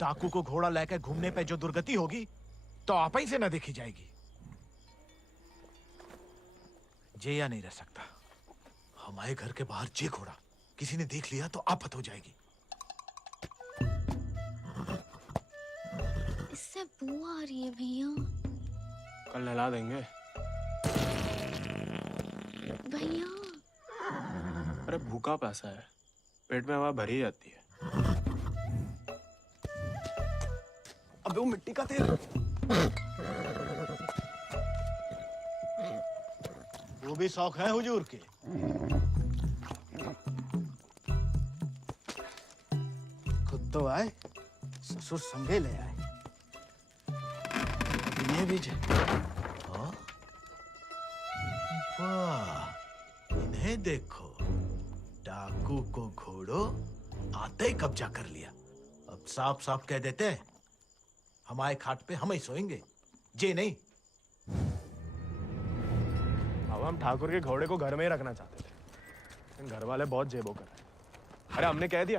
डाकू को घोड़ा लेकर घूमने पे जो दुर्गति होगी, तो आप ही से न देखी जाएगी। जेया नहीं रह सकता। हमारे घर के बाहर जे घोड़ा किसी ने देख लिया तो आफत हो जाएगी। इससे बू आ रही है भैया। कल नहला देंगे भैया। अरे भूखा पैसा है, पेट में हवा भरी जाती है। अबे वो मिट्टी का तेल। वो भी शौक है हुजूर के। खुद तो आए, ससुर संगे ले आए। ये भी वाह, इन्हें देखो। डाकू को घोड़ो आते ही कब्जा कर लिया। अब साफ साफ कह देते हैं, हमारे खाट पे हम ही सोएंगे, जे नहीं। अब हम ठाकुर के घोड़े को घर में ही रखना चाहते थे, लेकिन घर वाले बहुत जेबो कर रहे हैं। अरे हमने कह दिया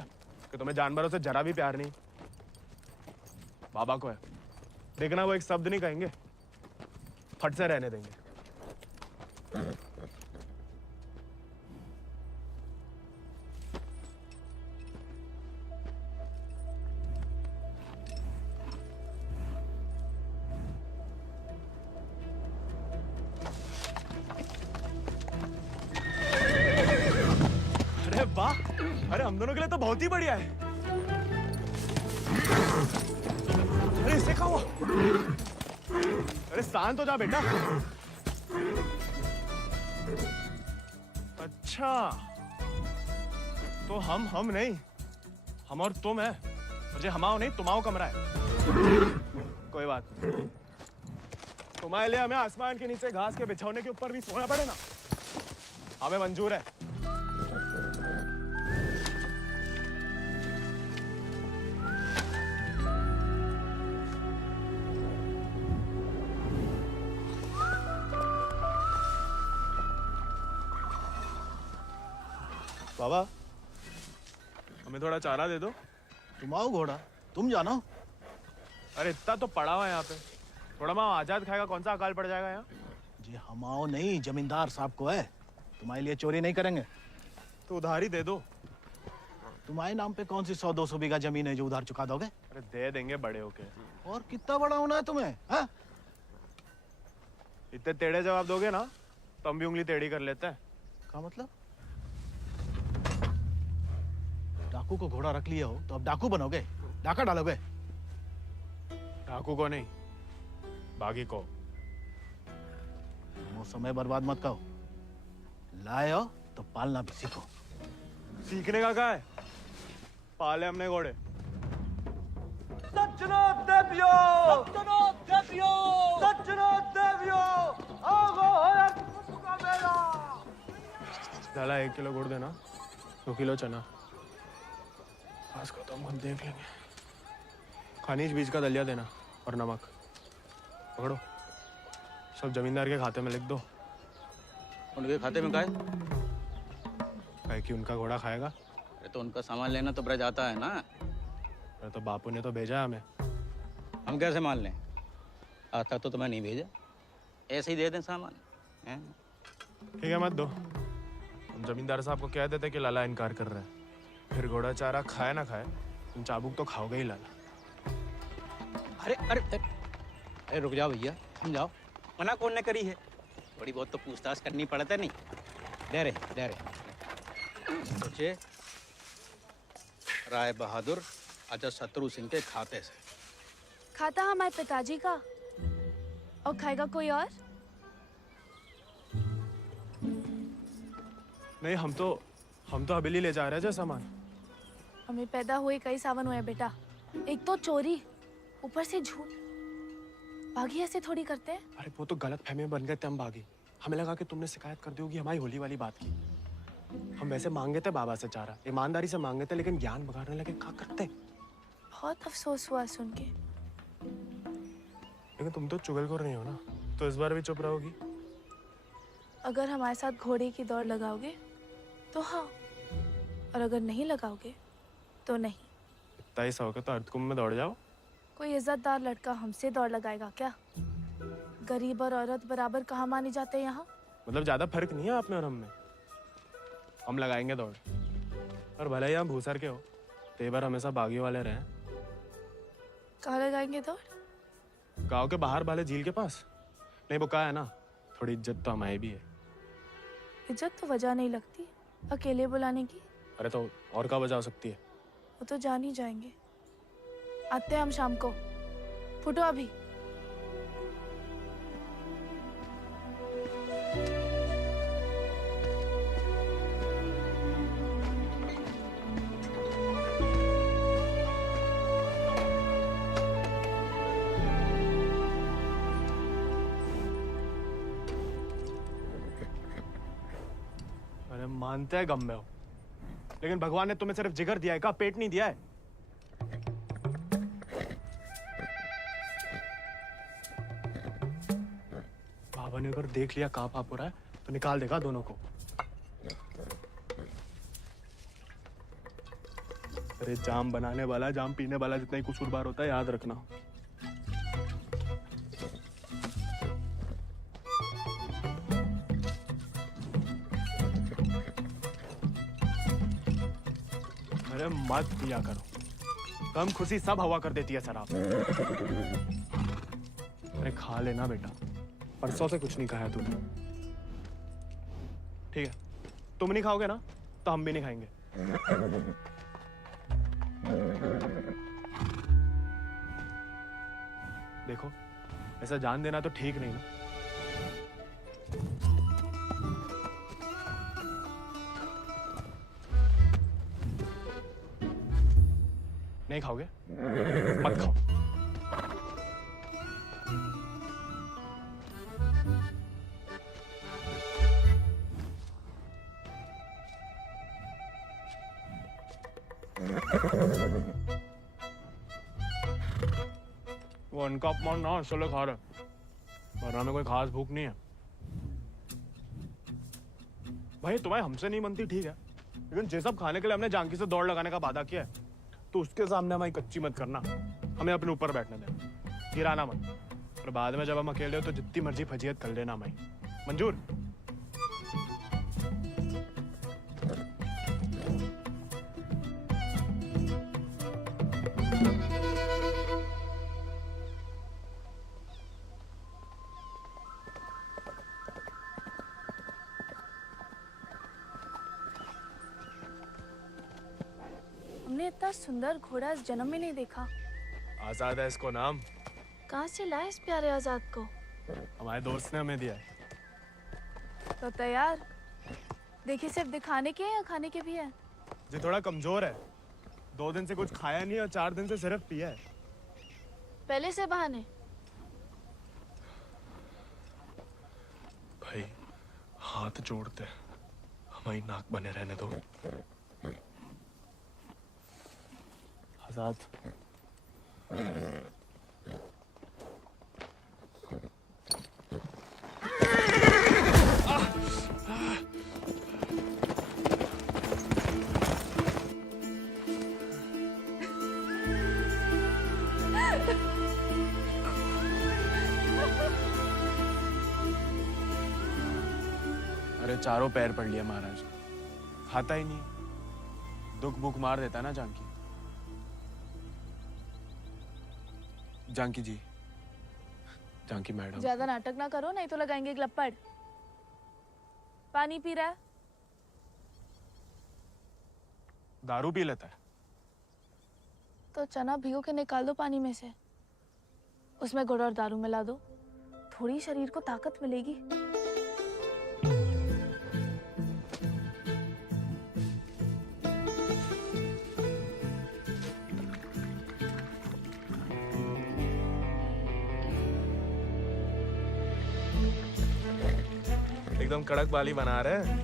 कि तुम्हें जानवरों से जरा भी प्यार नहीं। बाबा को है। देखना वो एक शब्द नहीं कहेंगे, फट से रहने देंगे। अरे वाह, अरे हम दोनों के लिए तो बहुत ही बढ़िया है। अरे इससे क्या हुआ? अरे शांत हो जा बेटा। अच्छा, तो हम नहीं, हम और तुम है। मुझे हमाओ नहीं तुम्हाओ कमरा है। कोई बात नहीं। तुम्हारे लिए हमें आसमान के नीचे घास के बिछौने के ऊपर भी सोना पड़े ना, हमें मंजूर है। बाबा, हमें थोड़ा चारा दे दो। तुम आओ घोड़ा, तुम जानो। अरे इतना तो पड़ा हुआ है यहाँ पे, थोड़ा माँ आजाद खाएगा, कौन सा अकाल पड़ जाएगा यहाँ? जी हम आओ नहीं, जमींदार साहब को है, तुम्हारे लिए चोरी नहीं करेंगे। तो उधार ही दे दो। तुम्हारे नाम पे कौन सी 100-200 बीघा जमीन है जो उधार चुका दोगे? अरे दे देंगे बड़े होके। और कितना बड़ा होना है तुम्हें? हाँ? इतने टेढ़े जवाब दोगे ना तो हम भी उंगली टेढ़ी कर लेते हैं। क्या मतलब? डाकू को घोड़ा रख लिया हो तो अब डाकू बनोगे, डाका डालोगे? डाकू को नहीं, बागी को। वो समय बर्बाद मत करो, लाए हो तो पालना भी सीखो। सीखने का क्या है, पाले हमने घोड़े। सज्जनों देवियों, सज्जनों देवियों, सज्जनों देवियों, आगो है का मेला। डाला 1 किलो गुड़ देना, 2 किलो चना। आज को तो हम देख लेंगे। खनिज बीज का दलिया देना और नमक। पकड़ो, सब जमींदार के खाते में लिख दो। उनके खाते में का है? कि उनका घोड़ा खाएगा। अरे तो उनका सामान लेना तो ब्रज आता है ना। अरे तो बापू ने तो भेजा है हमें। हम कैसे मान लें? आता तो तुम्हें नहीं भेजा, ऐसे ही दे दें सामान। ठीक है मत दो, हम जमींदार साहब को कह देते कि लाला इनकार कर रहा है। फिर घोड़ा चारा खाए ना खाए, तुम चाबुक तो खाओगे ही लाला। अरे अरे अरे रुक जाओ भैया, समझाओ। मना कौन ने करी है? थोड़ी बहुत तो पूछताछ करनी पड़ता नहीं। दे रहे सोचे राय बहादुर अजय शत्रु सिंह के खाते से। खाता हमारे पिताजी का, और खाएगा कोई और? नहीं, हम तो हवेली ले जा रहे हैं सामान। हमें पैदा हुए कई सावन हुए बेटा, एक तो चोरी, ऊपर से झूठ। बागी ऐसे थोड़ी करते हैं। अरे वो तो गलत फहमी में बन गए थे हम बागी। हमें लगा कि तुमने शिकायत कर दी होगी हमारी होली वाली बात की। हम वैसे मांगे थे बाबा से चारा, ईमानदारी से मांगे थे, लेकिन ज्ञान बगाड़ने लगे। क्या करते? बहुत अफसोस हुआ सुन के। लेकिन तुम तो चुगलखोर नहीं हो ना, तो इस बार भी चुप रहोगी? अगर हमारे साथ घोड़े की दौड़ लगाओगे तो हाँ, और अगर नहीं लगाओगे तो नहीं। इतना ही शौक है तो अर्धकुंभ में दौड़ जाओ। कोई इज्जतदार लड़का हमसे दौड़ लगाएगा क्या? गरीब और औरत बराबर कहाँ माने जाते हैं यहाँ? मतलब ज्यादा फर्क नहीं है आप में और हम में। हम लगाएंगे दौड़, और भले ही हम भूसर के हो, तेवर हमेशा बागी वाले रहे। कहाँ लगाएंगे दौड़? गांव के बाहर वाले झील के पास। नहीं वो कहा है ना, थोड़ी इज्जत तो हमारी भी है। इज्जत तो वजह नहीं लगती अकेले बुलाने की। अरे तो और क्या वजह हो सकती है? वो तो जान ही जाएंगे। आते हैं हम शाम को, फुटो अभी। अरे मानते हैं गम में हो, लेकिन भगवान ने तुम्हें सिर्फ जिगर दिया है, का पेट नहीं दिया है। बाबा ने अगर देख लिया कहाँ पाप हो रहा है तो निकाल देगा दोनों को। अरे जाम बनाने वाला जाम पीने वाला जितना ही कसूरवार होता है, याद रखना। अरे मत पिया करो, कम खुशी सब हवा कर देती है शराब। अरे खा लेना बेटा, परसों से कुछ नहीं खाया तूने। ठीक है, तुम नहीं खाओगे ना तो हम भी नहीं खाएंगे। देखो, ऐसा जान देना तो ठीक नहीं ना। नहीं खाओगे? मत खाओ। वो उनका अपमान ना इसलिए खा रहे, वरना में कोई खास भूख नहीं है। भाई तुम्हें हमसे नहीं बनती ठीक है, लेकिन जे सब खाने के लिए हमने जानकी से दौड़ लगाने का वादा किया है, तो उसके सामने हमारी कच्ची मत करना। हमें अपने ऊपर बैठने देना, गिराना मत। और बाद में जब हम अकेले हो तो जितनी मर्जी फजीयत कर लेना हमारी। मंजूर? हमने इतना सुंदर घोड़ा इस जन्म में नहीं देखा। आजाद है इसको नाम। कहाँ से लाए इस प्यारे आजाद को? हमारे दोस्त ने हमें दिया है। तो तैयार? देखिए सिर्फ दिखाने के हैं या खाने के भी हैं? जो थोड़ा कमजोर है, 2 दिन से कुछ खाया नहीं और 4 दिन से सिर्फ पिया है। पहले से बहाने। भाई हाथ जोड़ते, हमारी नाक बने रहने दो। आजाद, अरे चारों पैर पड़ लिया महाराज, खाता ही नहीं। दुख भूख मार देता ना जानकी। जानकी जी, जानकी मैडम। ज्यादा नाटक ना करो नहीं तो लगाएंगे ग्लप्पड़। पानी पी रहा है? दारू पी लेता है। तो चना भिगो के निकाल दो पानी में से, उसमें गुड़ और दारू मिला दो, थोड़ी शरीर को ताकत मिलेगी। एकदम कड़क वाली बना रहे हैं।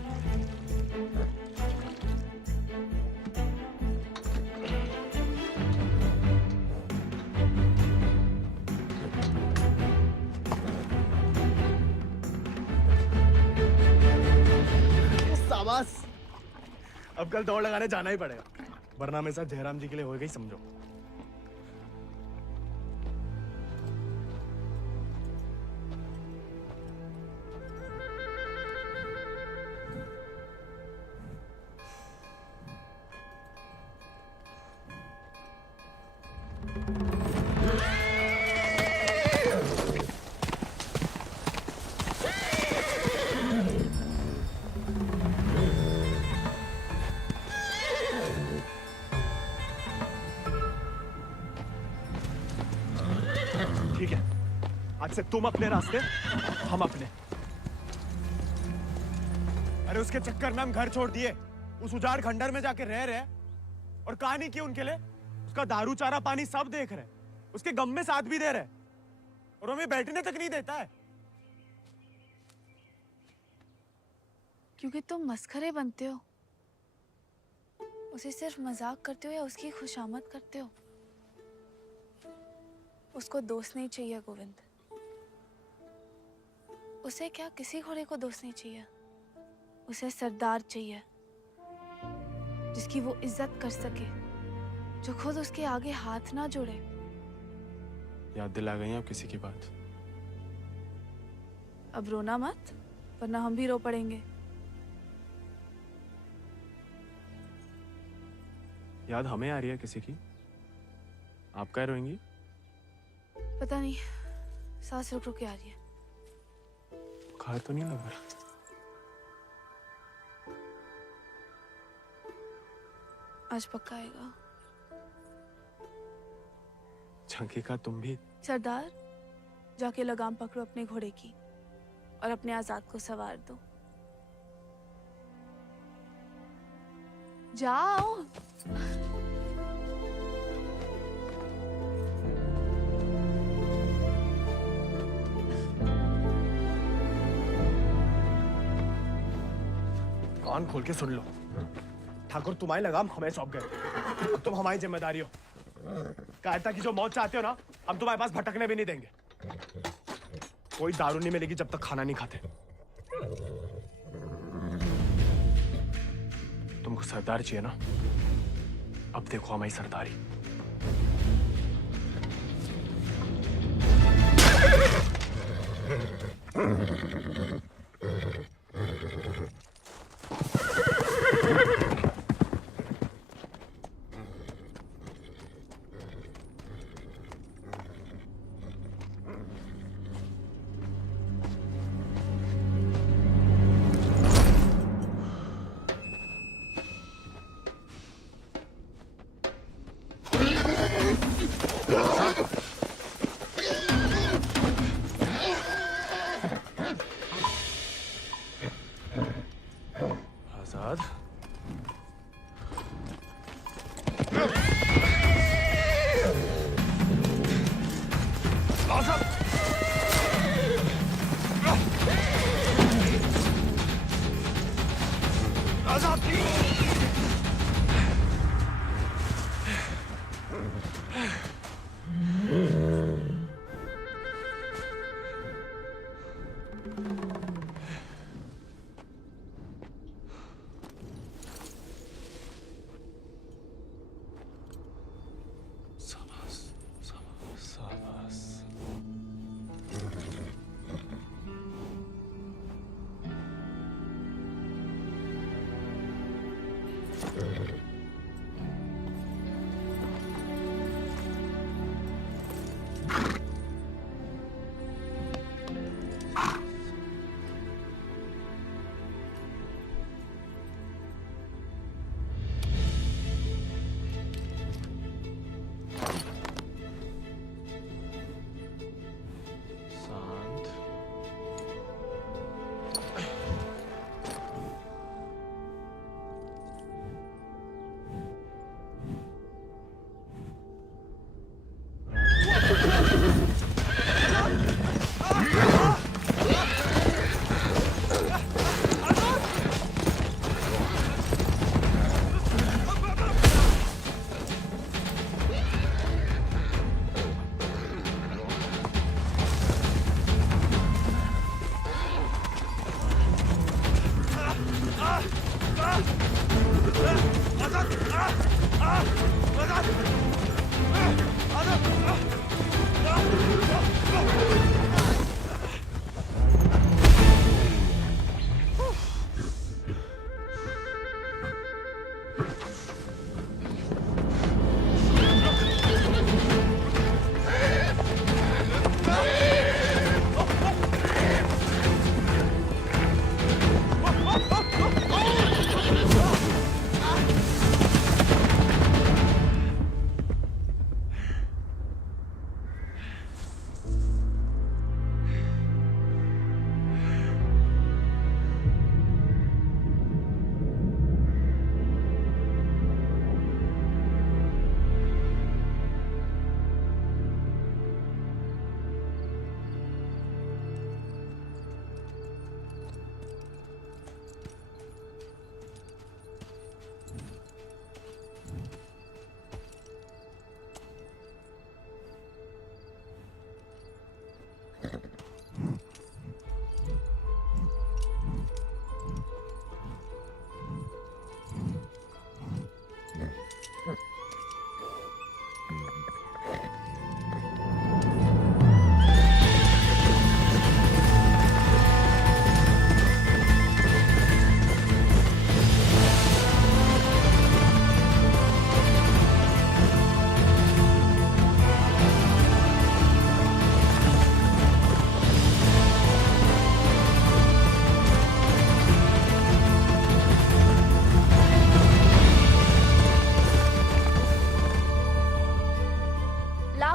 शाबाश, अब कल दौड़ लगाने जाना ही पड़ेगा, वरना मेरे साथ जयराम जी के लिए हो गई समझो। ठीक है, आज से तुम अपने रास्ते, हम अपने। अरे उसके चक्कर में हम घर छोड़ दिए, उस उजाड़ खंडर में जाके रह रहे, और कहानी की उनके लिए उसका दारू चारा पानी सब देख रहे, उसके गम में साथ भी दे रहे, और हमें बैठने तक नहीं देता है। क्योंकि तुम मस्खरे बनते हो, उसे सिर्फ मजाक करते हो या उसकी खुशामद करते हो। उसको दोस्त नहीं चाहिए गोविंद, उसे क्या किसी घोड़े को दोस्त नहीं चाहिए, उसे सरदार चाहिए जिसकी वो इज्जत कर सके, जो खुद उसके आगे हाथ ना जोड़े। याद दिला गई आप किसी की बात। अब रोना मत, वरना हम भी रो पड़ेंगे। याद हमें आ रही है किसी की? आप क्या रोएंगी? पता नहीं, सांस रुक रुक के आ रही है। बुखार तो नहीं लग रहा? आज पक्का आएगा। झंकी का तुम भी? सरदार, जाके लगाम पकड़ो अपने घोड़े की और अपने आजाद को सवार दो। जाओ। कान खोल के सुन लो, ठाकुर तुम्हारी लगाम हमें सौंप गए। अब तुम हमारी जिम्मेदारी हो। कायरता की जो मौत चाहते हो ना, हम तुम्हारे पास भटकने भी नहीं देंगे। कोई दारू नहीं मिलेगी जब तक खाना नहीं खाते। तुमको सरदार चाहिए ना? अब देखो हमारी सरदारी। आजाद,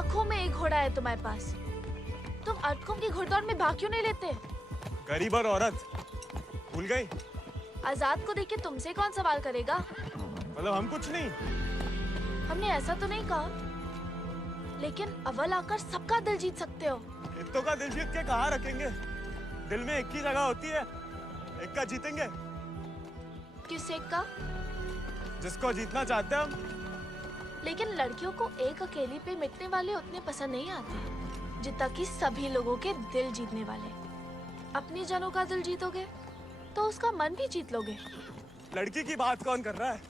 लाखों में एक घोड़ा है तुम्हारे पास। तुम अटकों की घुड़दौड़ में भाग क्यों नहीं लेते? गरीब और औरत भूल गई? आजाद को देख के तुमसे कौन सवाल करेगा? मतलब हम कुछ नहीं। हमने ऐसा तो नहीं कहा, लेकिन अव्वल आकर सबका दिल जीत सकते हो। इत्तों का दिल जीत के कहाँ रखेंगे? दिल में एक ही जगह होती है, एक का जीतेंगे। किस एक का? जिसको जीतना चाहते हैं हम। लेकिन लड़कियों को एक अकेली पे मिटने वाले उतने पसंद नहीं आते जितना कि सभी लोगों के दिल जीतने वाले। अपनी जनों का दिल जीतोगे तो उसका मन भी जीत लोगे। लड़की की बात कौन कर रहा है?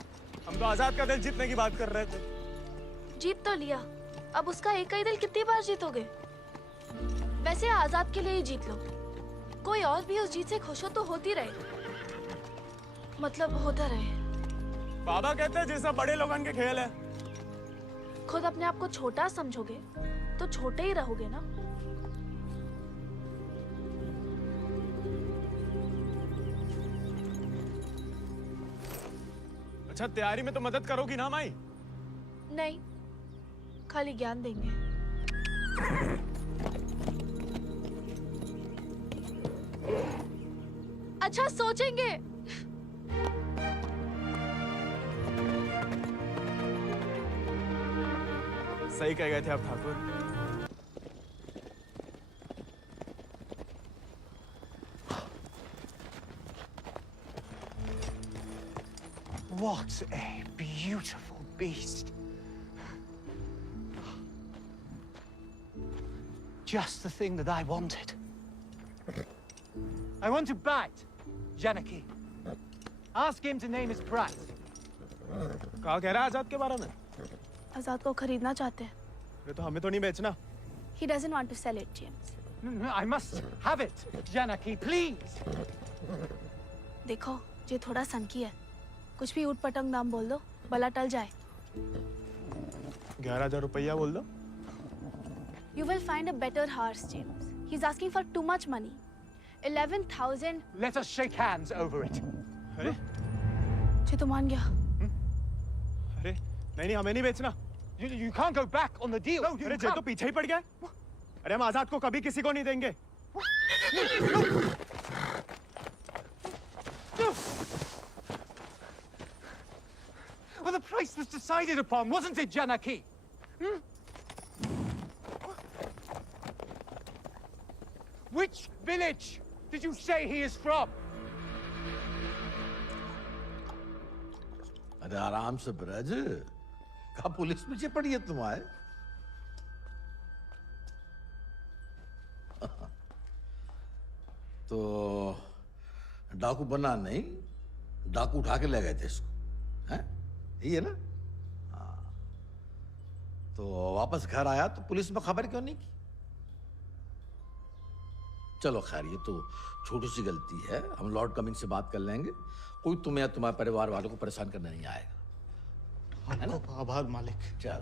हम तो आजाद का दिल जीतने की बात कर रहे थे। जीत तो लिया, अब उसका एक ही दिल कितनी बार जीतोगे? वैसे आजाद के लिए ही जीत लो। कोई और भी उस जीत से खुश हो तो होती रहे, मतलब होता रहे। बाबा कहते हैं जैसा बड़े लोगों के खेल है। खुद अपने आप को छोटा समझोगे तो छोटे ही रहोगे ना। अच्छा, तैयारी में तो मदद करोगी ना माई? नहीं, खाली ज्ञान देंगे। अच्छा, सोचेंगे। सही कह गए थे आप Thakur. What a beautiful beast. Just the thing that I wanted. I want to bite Janaki. Ask him to name his price. कहा कह रहा है आजाद के बारे में? आजाद को खरीदना चाहते हैं। ये तो हमें तो नहीं बेचना। He doesn't want to sell it, James. No, I must have it, Janaki, please. देखो, ये थोड़ा सनकी है। कुछ भी ऊट-पटंग दाम बोल दो, भला टल जाए। 11,000 रुपया बोल दो। You will find a better horse, James. He's asking for too much money. 11,000. Let us shake hands over it. अरे? ये तो मान गया। अरे, नहीं, हमें नहीं बेचना। You can't go back on the deal. No, अरे, ये तो पीछे ही पड़ गया। अरे, हम आजाद को कभी किसी को नहीं देंगे। Well, the price was decided upon, wasn't it, Janaki? Which village did you say he is from? अरे आराम से ब्रज, कहा पुलिस पीछे पड़ी है तुम्हारे? तो डाकू बना नहीं, डाकू उठा के ले गए थे इसको, हैं? यही है ना? हाँ। तो वापस घर आया तो पुलिस में खबर क्यों नहीं की? चलो खैर, ये तो छोटी सी गलती है, हम लॉर्ड कमिंग से बात कर लेंगे। कोई तुम्हें या तुम्हारे परिवार वालों को परेशान करने नहीं आएगा। आपको आभार मालिक। चल।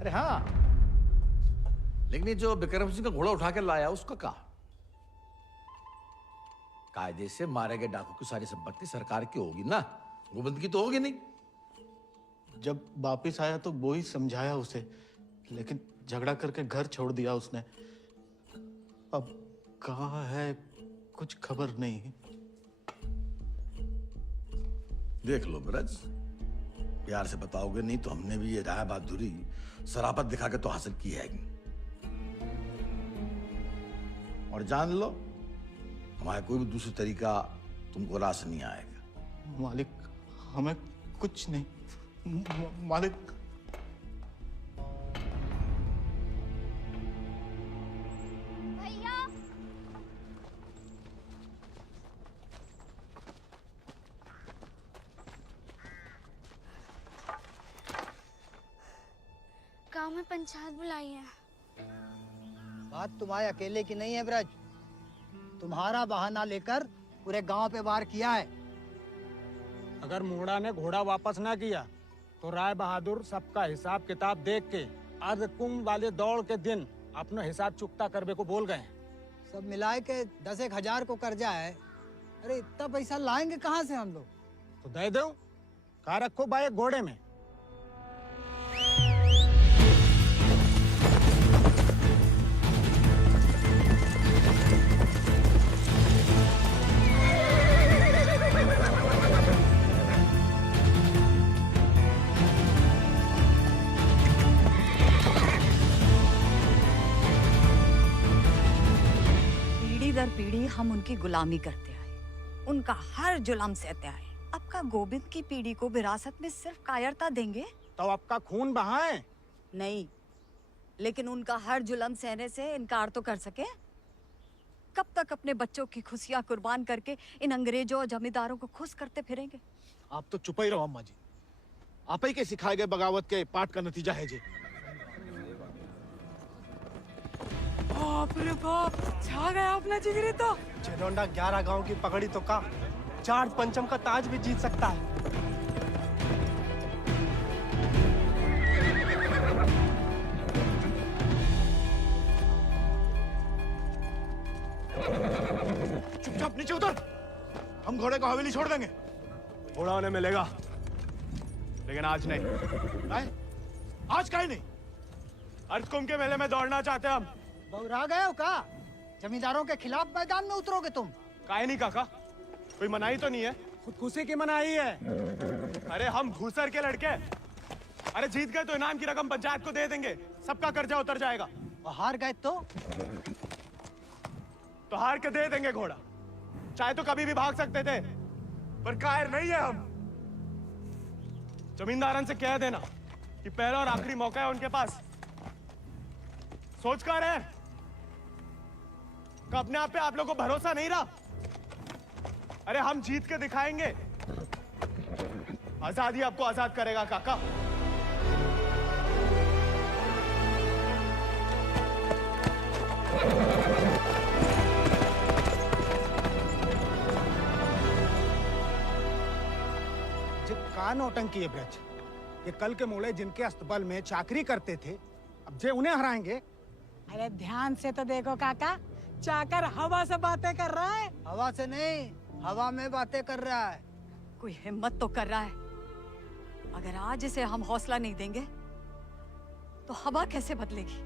अरे हाँ, लेकिन ये जो विक्रम सिंह का घोड़ा उठा के लाया उसका कहा? कायदे से मारे गए डाकू की सारी संपत्ति सरकार की होगी ना, गोविंद की तो होगी नहीं। जब वापिस आया तो वो ही समझाया उसे, लेकिन झगड़ा करके घर छोड़ दिया उसने। अब कहाँ है कुछ खबर नहीं। देख लो ब्रज, प्यार से बताओगे नहीं तो हमने भी ये राय बहादुरी शराफत दिखा के तो हासिल की है। और जान लो, हमारा कोई भी दूसरी तरीका तुमको रास नहीं आएगा। मालिक, हमें कुछ नहीं। मालिक, गांव में पंचायत बुलाई है। बात तुम्हारे अकेले की नहीं है ब्रज, तुम्हारा बहाना लेकर पूरे गांव पे वार किया है। अगर मूड़ा ने घोड़ा वापस ना किया तो राय बहादुर सबका हिसाब किताब देख के अर्ध कुंभ वाले दौड़ के दिन अपना हिसाब चुकता करने को बोल गए। सब मिलाए के 10,000 को कर्जा है। अरे इतना पैसा लाएंगे कहाँ से हम लोग? तो दे दो, कहा रखो भाई घोड़े में। हम उनकी गुलामी करते आए, उनका हर जुल्म सहते आए। आपका गोविंद की पीढ़ी को विरासत में सिर्फ कायरता देंगे तो आपका खून बहाए? नहीं, लेकिन उनका हर जुल्म सहने से इनकार तो कर सके। कब तक अपने बच्चों की खुशियां कुर्बान करके इन अंग्रेजों और जमींदारों को खुश करते फिरेंगे? आप तो चुप ही रहो अम्मा जी। आप ही के सिखाए गए बगावत के पाठ का नतीजा है जी। बाप रे बाप, छा गया अपना जिगरी तो। जेलोंडा 11 गांव की पकड़ी तो का 4 पंचम का ताज भी जीत सकता है। चुपचाप नीचे उतर, हम घोड़े को हवेली छोड़ देंगे। घोड़ा उन्हें मिलेगा, लेकिन आज नहीं। आज काहे नहीं? अर्थ कुंभ के मेले में दौड़ना चाहते हैं हम। बौरा गए हो का? जमींदारों के खिलाफ मैदान में उतरोगे तुम? काहे नहीं काका, कोई मनाही तो नहीं है? खुदकुशी की मनाही है। अरे हम घूसर के लड़के, अरे जीत गए तो इनाम की रकम पंचायत को दे देंगे, सबका कर्जा उतर जाएगा। और हार गए तो हार के दे देंगे घोड़ा, चाहे तो कभी भी भाग सकते थे, पर कायर नहीं है हम। जमींदारन से कह देना कि पहला और आखिरी मौका है उनके पास। सोच कर है कि अपने आप पे आप लोगों को भरोसा नहीं रहा? अरे हम जीत के दिखाएंगे, आजादी आपको आजाद करेगा काका। का नौटंकी है ब्रज, ये कल के मोड़े जिनके अस्तबल में चाकरी करते थे, अब जे उन्हें हराएंगे। अरे ध्यान से तो देखो काका, चाकर हवा से बातें कर रहा है। हवा से नहीं, हवा में बातें कर रहा है। कोई हिम्मत तो कर रहा है। अगर आज इसे हम हौसला नहीं देंगे तो हवा कैसे बदलेगी?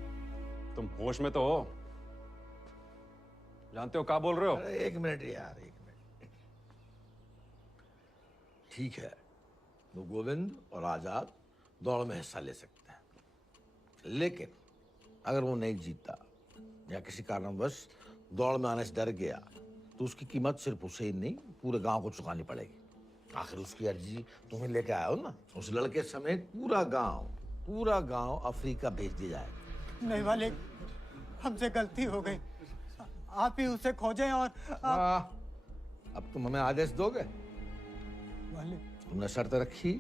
तुम होश में तो हो? जानते हो क्या बोल रहे हो? अरे एक मिनट यार, एक मिनट। ठीक है, वो गोविंद और आजाद दौड़ में हिस्सा ले सकते हैं, लेकिन अगर वो नहीं जीता या किसी कारणवश दौड़ में आने से डर गया तो उसकी कीमत सिर्फ उसे ही नहीं पूरे गांव को चुकानी पड़ेगी। आखिर उसकी अर्जी तुम्हें लेके आया हो ना। उस लड़के समेत पूरा गांव अफ्रीका भेज दिया जाएगा। नहीं वाले, हमसे गलती हो गई, आप ही उसे खोजें। और अब तुम हमें आदेश दोगे? वाले तुमने शर्त रखी,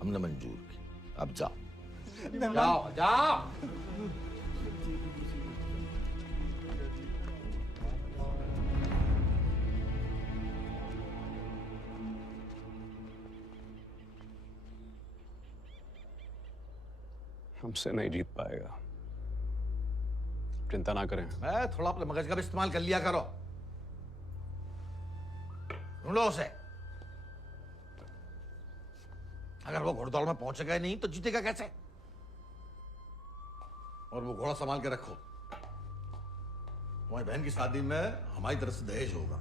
हमने मंजूर की, अब जाओ। नहीं, जाओ जाओ। हमसे नहीं जीत पाएगा, चिंता ना करें। मैं थोड़ा अपने मगज का भी इस्तेमाल कर लिया करो। ढूंढो उसे। अगर वो घोड़दौड़ में पहुंचेगा ही नहीं तो जीतेगा कैसे? और वो घोड़ा संभाल के रखो, तुम्हारी बहन की शादी में हमारी तरफ से दहेज होगा।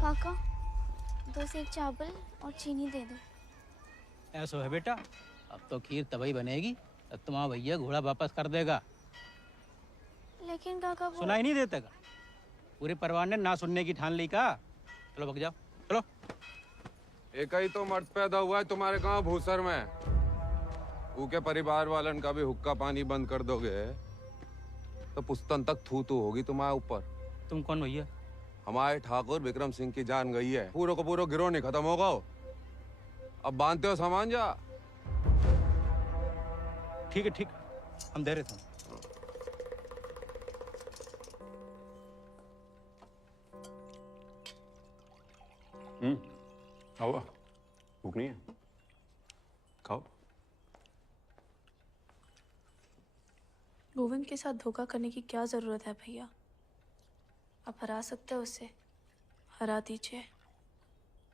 काका 2 सेक चावल और चीनी दे दो। ऐसा है बेटा, अब तो खीर तभी बनेगी तब तुम्हारा भैया घोड़ा वापस कर देगा। लेकिन काका वो... सुनाई नहीं देता का? पूरे परिवार ने ना सुनने की ठान ली का। चलो भग जाओ, चलो। एक ही तो मर्द पैदा हुआ है तुम्हारे गांव भूसर में, ऊके परिवार वालन का भी हुक्का पानी बंद कर दोगे तो पुस्तन तक थू थू होगी तुम्हारे ऊपर। तुम कौन भैया? हमारे ठाकुर विक्रम सिंह की जान गई है, पूरा को पूरा गिरोह नहीं खत्म होगा। अब बांधते हो सामान जा। ठीक है, ठीक, हम दे रहे थे। खाओ, भूख नहीं है? खाओ। गोविंद के साथ धोखा करने की क्या जरूरत है भैया? आप हरा सकते हो उसे, हरा दीजिए।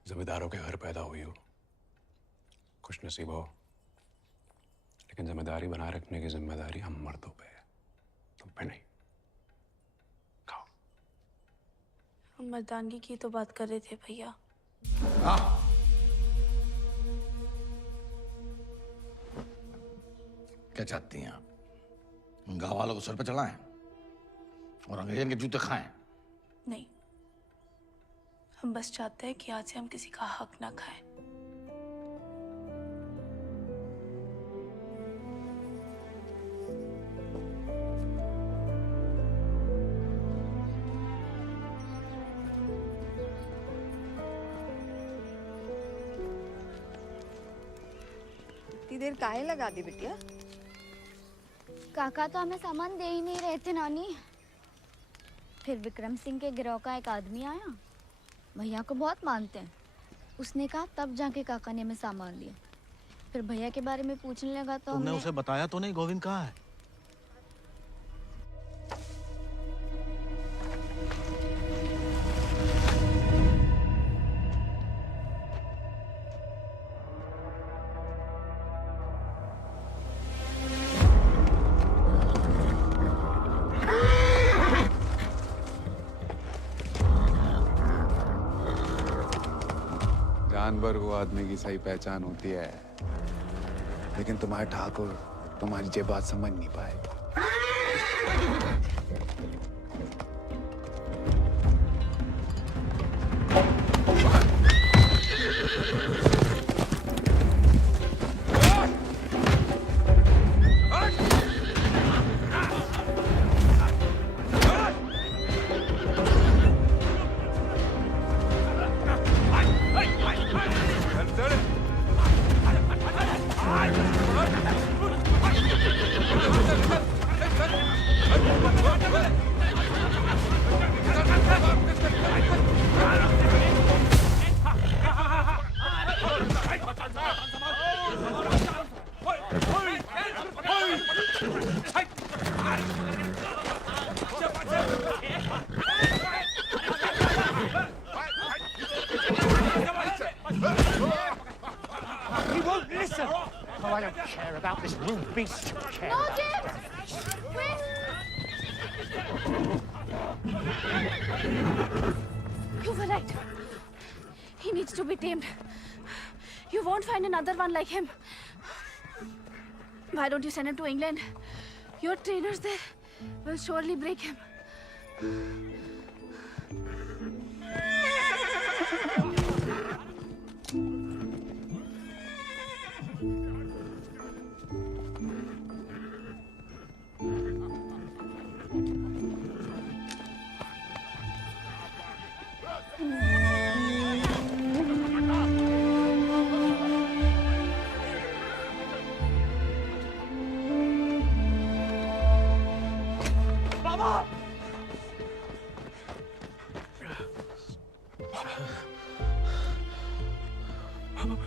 जमींदारों के घर पैदा हुई हो, खुश नसीब हो, लेकिन जिम्मेदारी बनाए रखने की जिम्मेदारी हम मर्दों पे है, तुम पे नहीं। खाओ। हम मर्दानगी की तो बात कर रहे थे भैया। क्या चाहती हैं आप? गांव वालों को सर पे चढ़ाएं और अंग्रेजन के जूते खाएं। नहीं, हम बस चाहते हैं कि आज से हम किसी का हक ना खाएं। इतनी देर काहे लगा दी बिटिया? काका तो हमें सामान दे ही नहीं रहे थे नानी। फिर विक्रम सिंह के गिरोह का एक आदमी आया, भैया को बहुत मानते हैं। उसने कहा तब जाके काका ने हमें सामान दिया। फिर भैया के बारे में पूछने लगा तो तुमने हमने उसे बताया तो नहीं गोविंद कहाँ है? जानवर को आदमी की सही पहचान होती है, लेकिन तुम्हारे ठाकुर तुम्हारी ये बात समझ नहीं पाए। He won't listen. Oh, I don't care about this new beast. Care No, about James! Wait! You were right. He needs to be tamed. You won't find another one like him. Why don't you send him to England? Your trainers there will surely break him.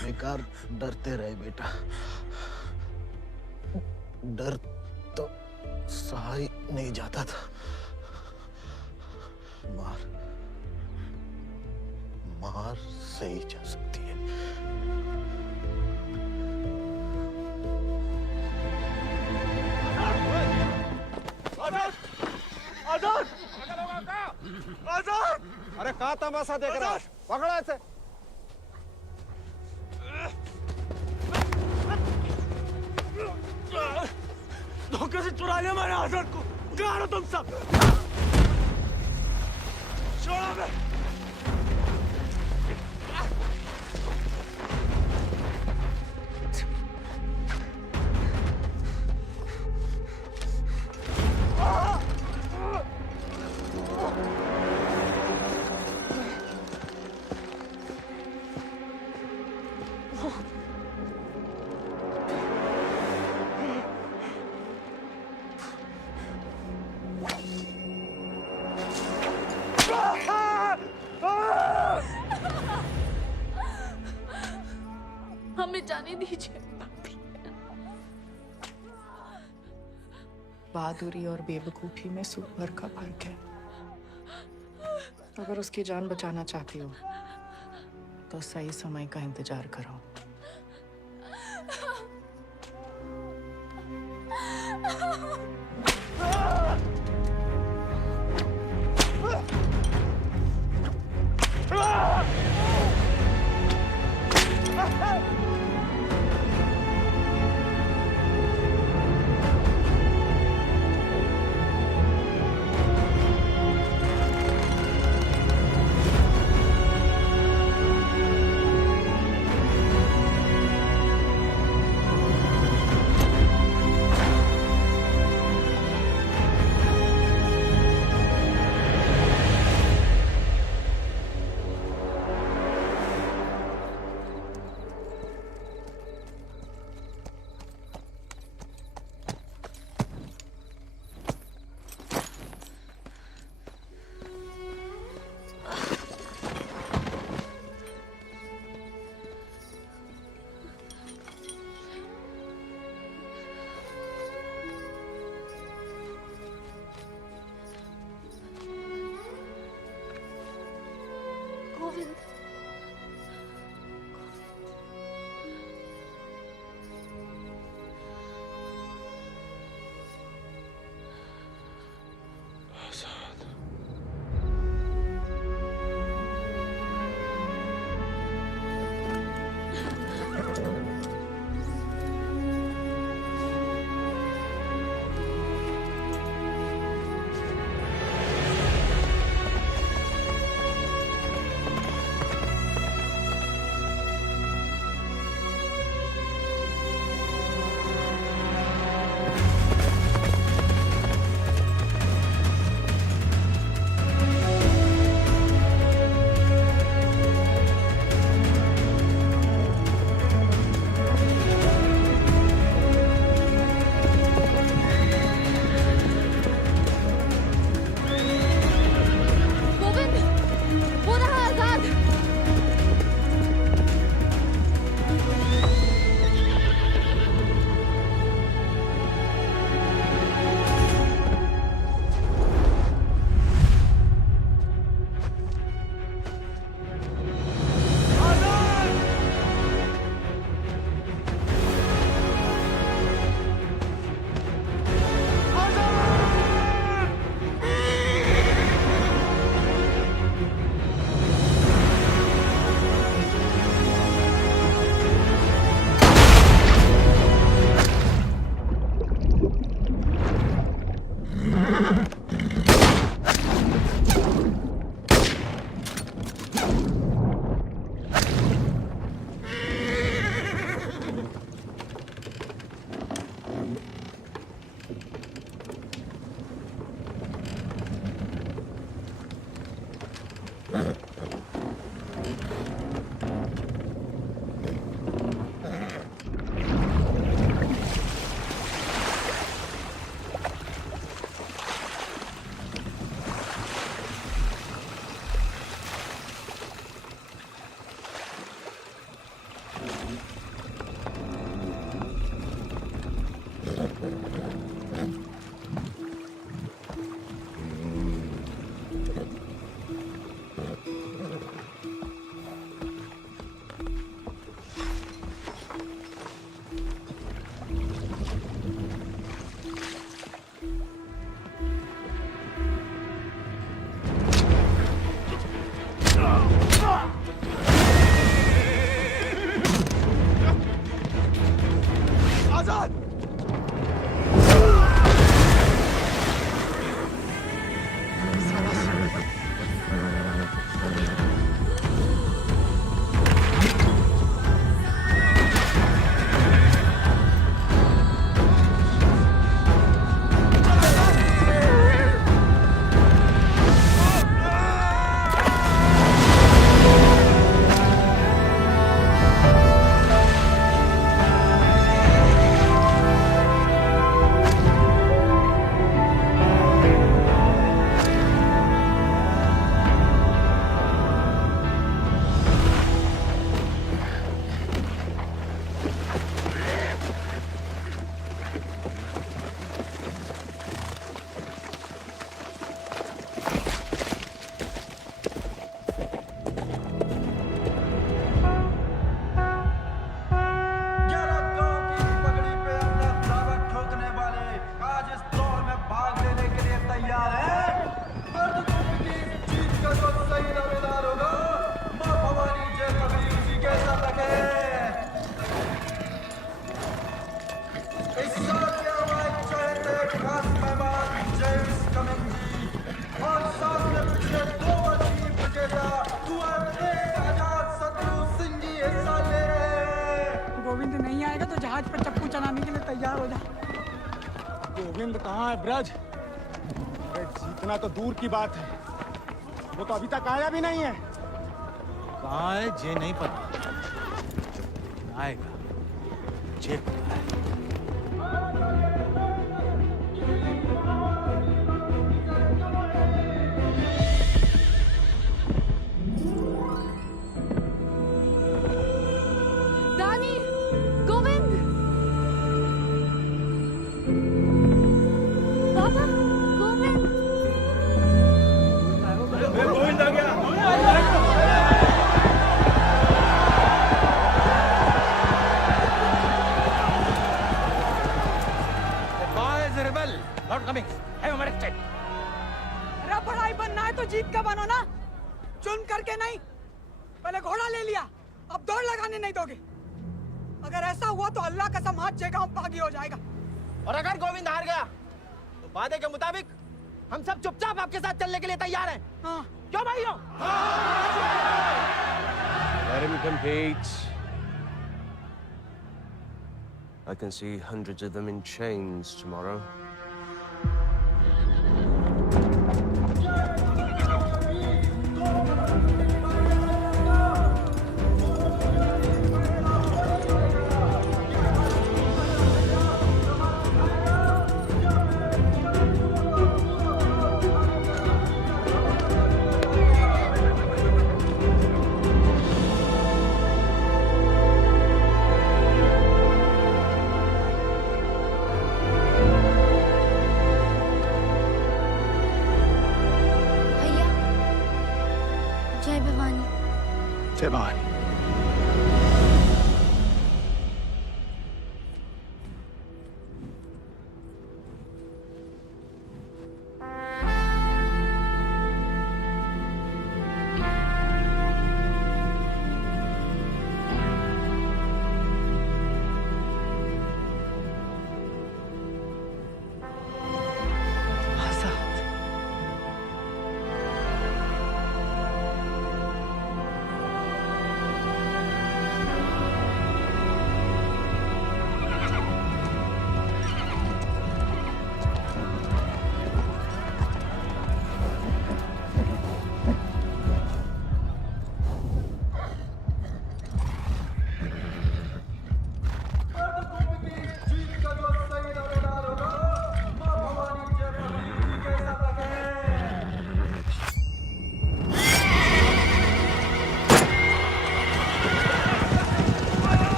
बेकार डरते रहे बेटा। डर तो सहा ही नहीं जाता था। मार मार सही जा सकती है। आजाद! आजाद! अरे कहाँ तमाशा देख रहा है? पकड़ो ऐसे। धोखे से चुरा लिया मैंने आजाद को। कहाँ हो तुम सब? छोड़ो बे। हमें जाने दीजिए। बहादुरी और बेवकूफी में सूप भर का फर्क है। अगर उसकी जान बचाना चाहती हो तो सही समय का इंतजार करो। पगड़ी पे अपना दावा ठोकने वाले आज इस दौर में भाग लेने के लिए तैयार हैं। मर्द की जीत का जो सही दावेदार होगा, मां भवानी जय पगड़ी उसी के साथ रखे। इस साल के हमारे चहेते खास मेहमान जेम्स कमिंग जी और साथ में पिछले 2 वर्ष की विजेता UFC आजाद शत्रु सिंह जी हिस्सा ले रहे हैं। गोविंद नहीं आएगा तो जहाज पर चप्पू चलाने के लिए तैयार हो जा। गोविंद कहाँ है ब्रज? अरे जीतना तो दूर की बात है, वो तो अभी तक आया भी नहीं है। कहाँ है ये नहीं पता, आएगा ये पता है। दानी, गोविंद, पापा, गोविंद। गोविंद आ गया। rebel, Lord Cummings, have him arrested. अरे बड़ाई बनना है तो जीत का बनो ना, चुन करके नहीं। पहले घोड़ा ले लिया, अब दौड़ लगाने नहीं दोगे। अगर ऐसा हुआ तो अल्लाह कसम हाथ जगह बागी हो जाएगा। और अगर गोविंद हार गया तो वादे के मुताबिक हम सब चुपचाप आपके साथ चलने के लिए तैयार हैं। हाँ। क्यों भाइयों? Let him compete. I can see hundreds of them in chains tomorrow. जय भवानी। जय भवानी।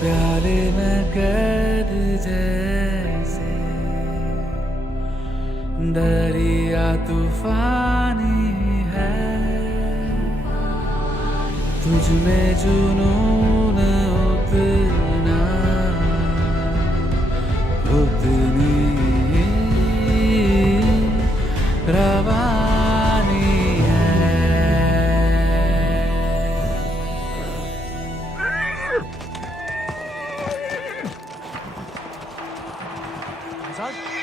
प्याले में कैद जैसे दरिया तूफानी है, तुझ में जुनून उतना सर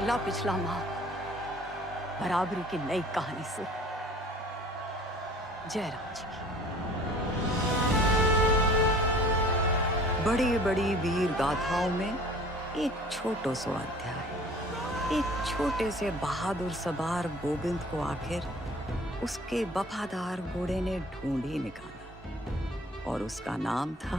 अगला पिछला माह बराबरी की नई कहानी से जयराम जी की। बड़ी बड़ी वीर गाथाओं में एक छोटो सो अध्याय। एक छोटे से बहादुर सवार गोविंद को आखिर उसके वफादार घोड़े ने ढूंढ ही निकाला और उसका नाम था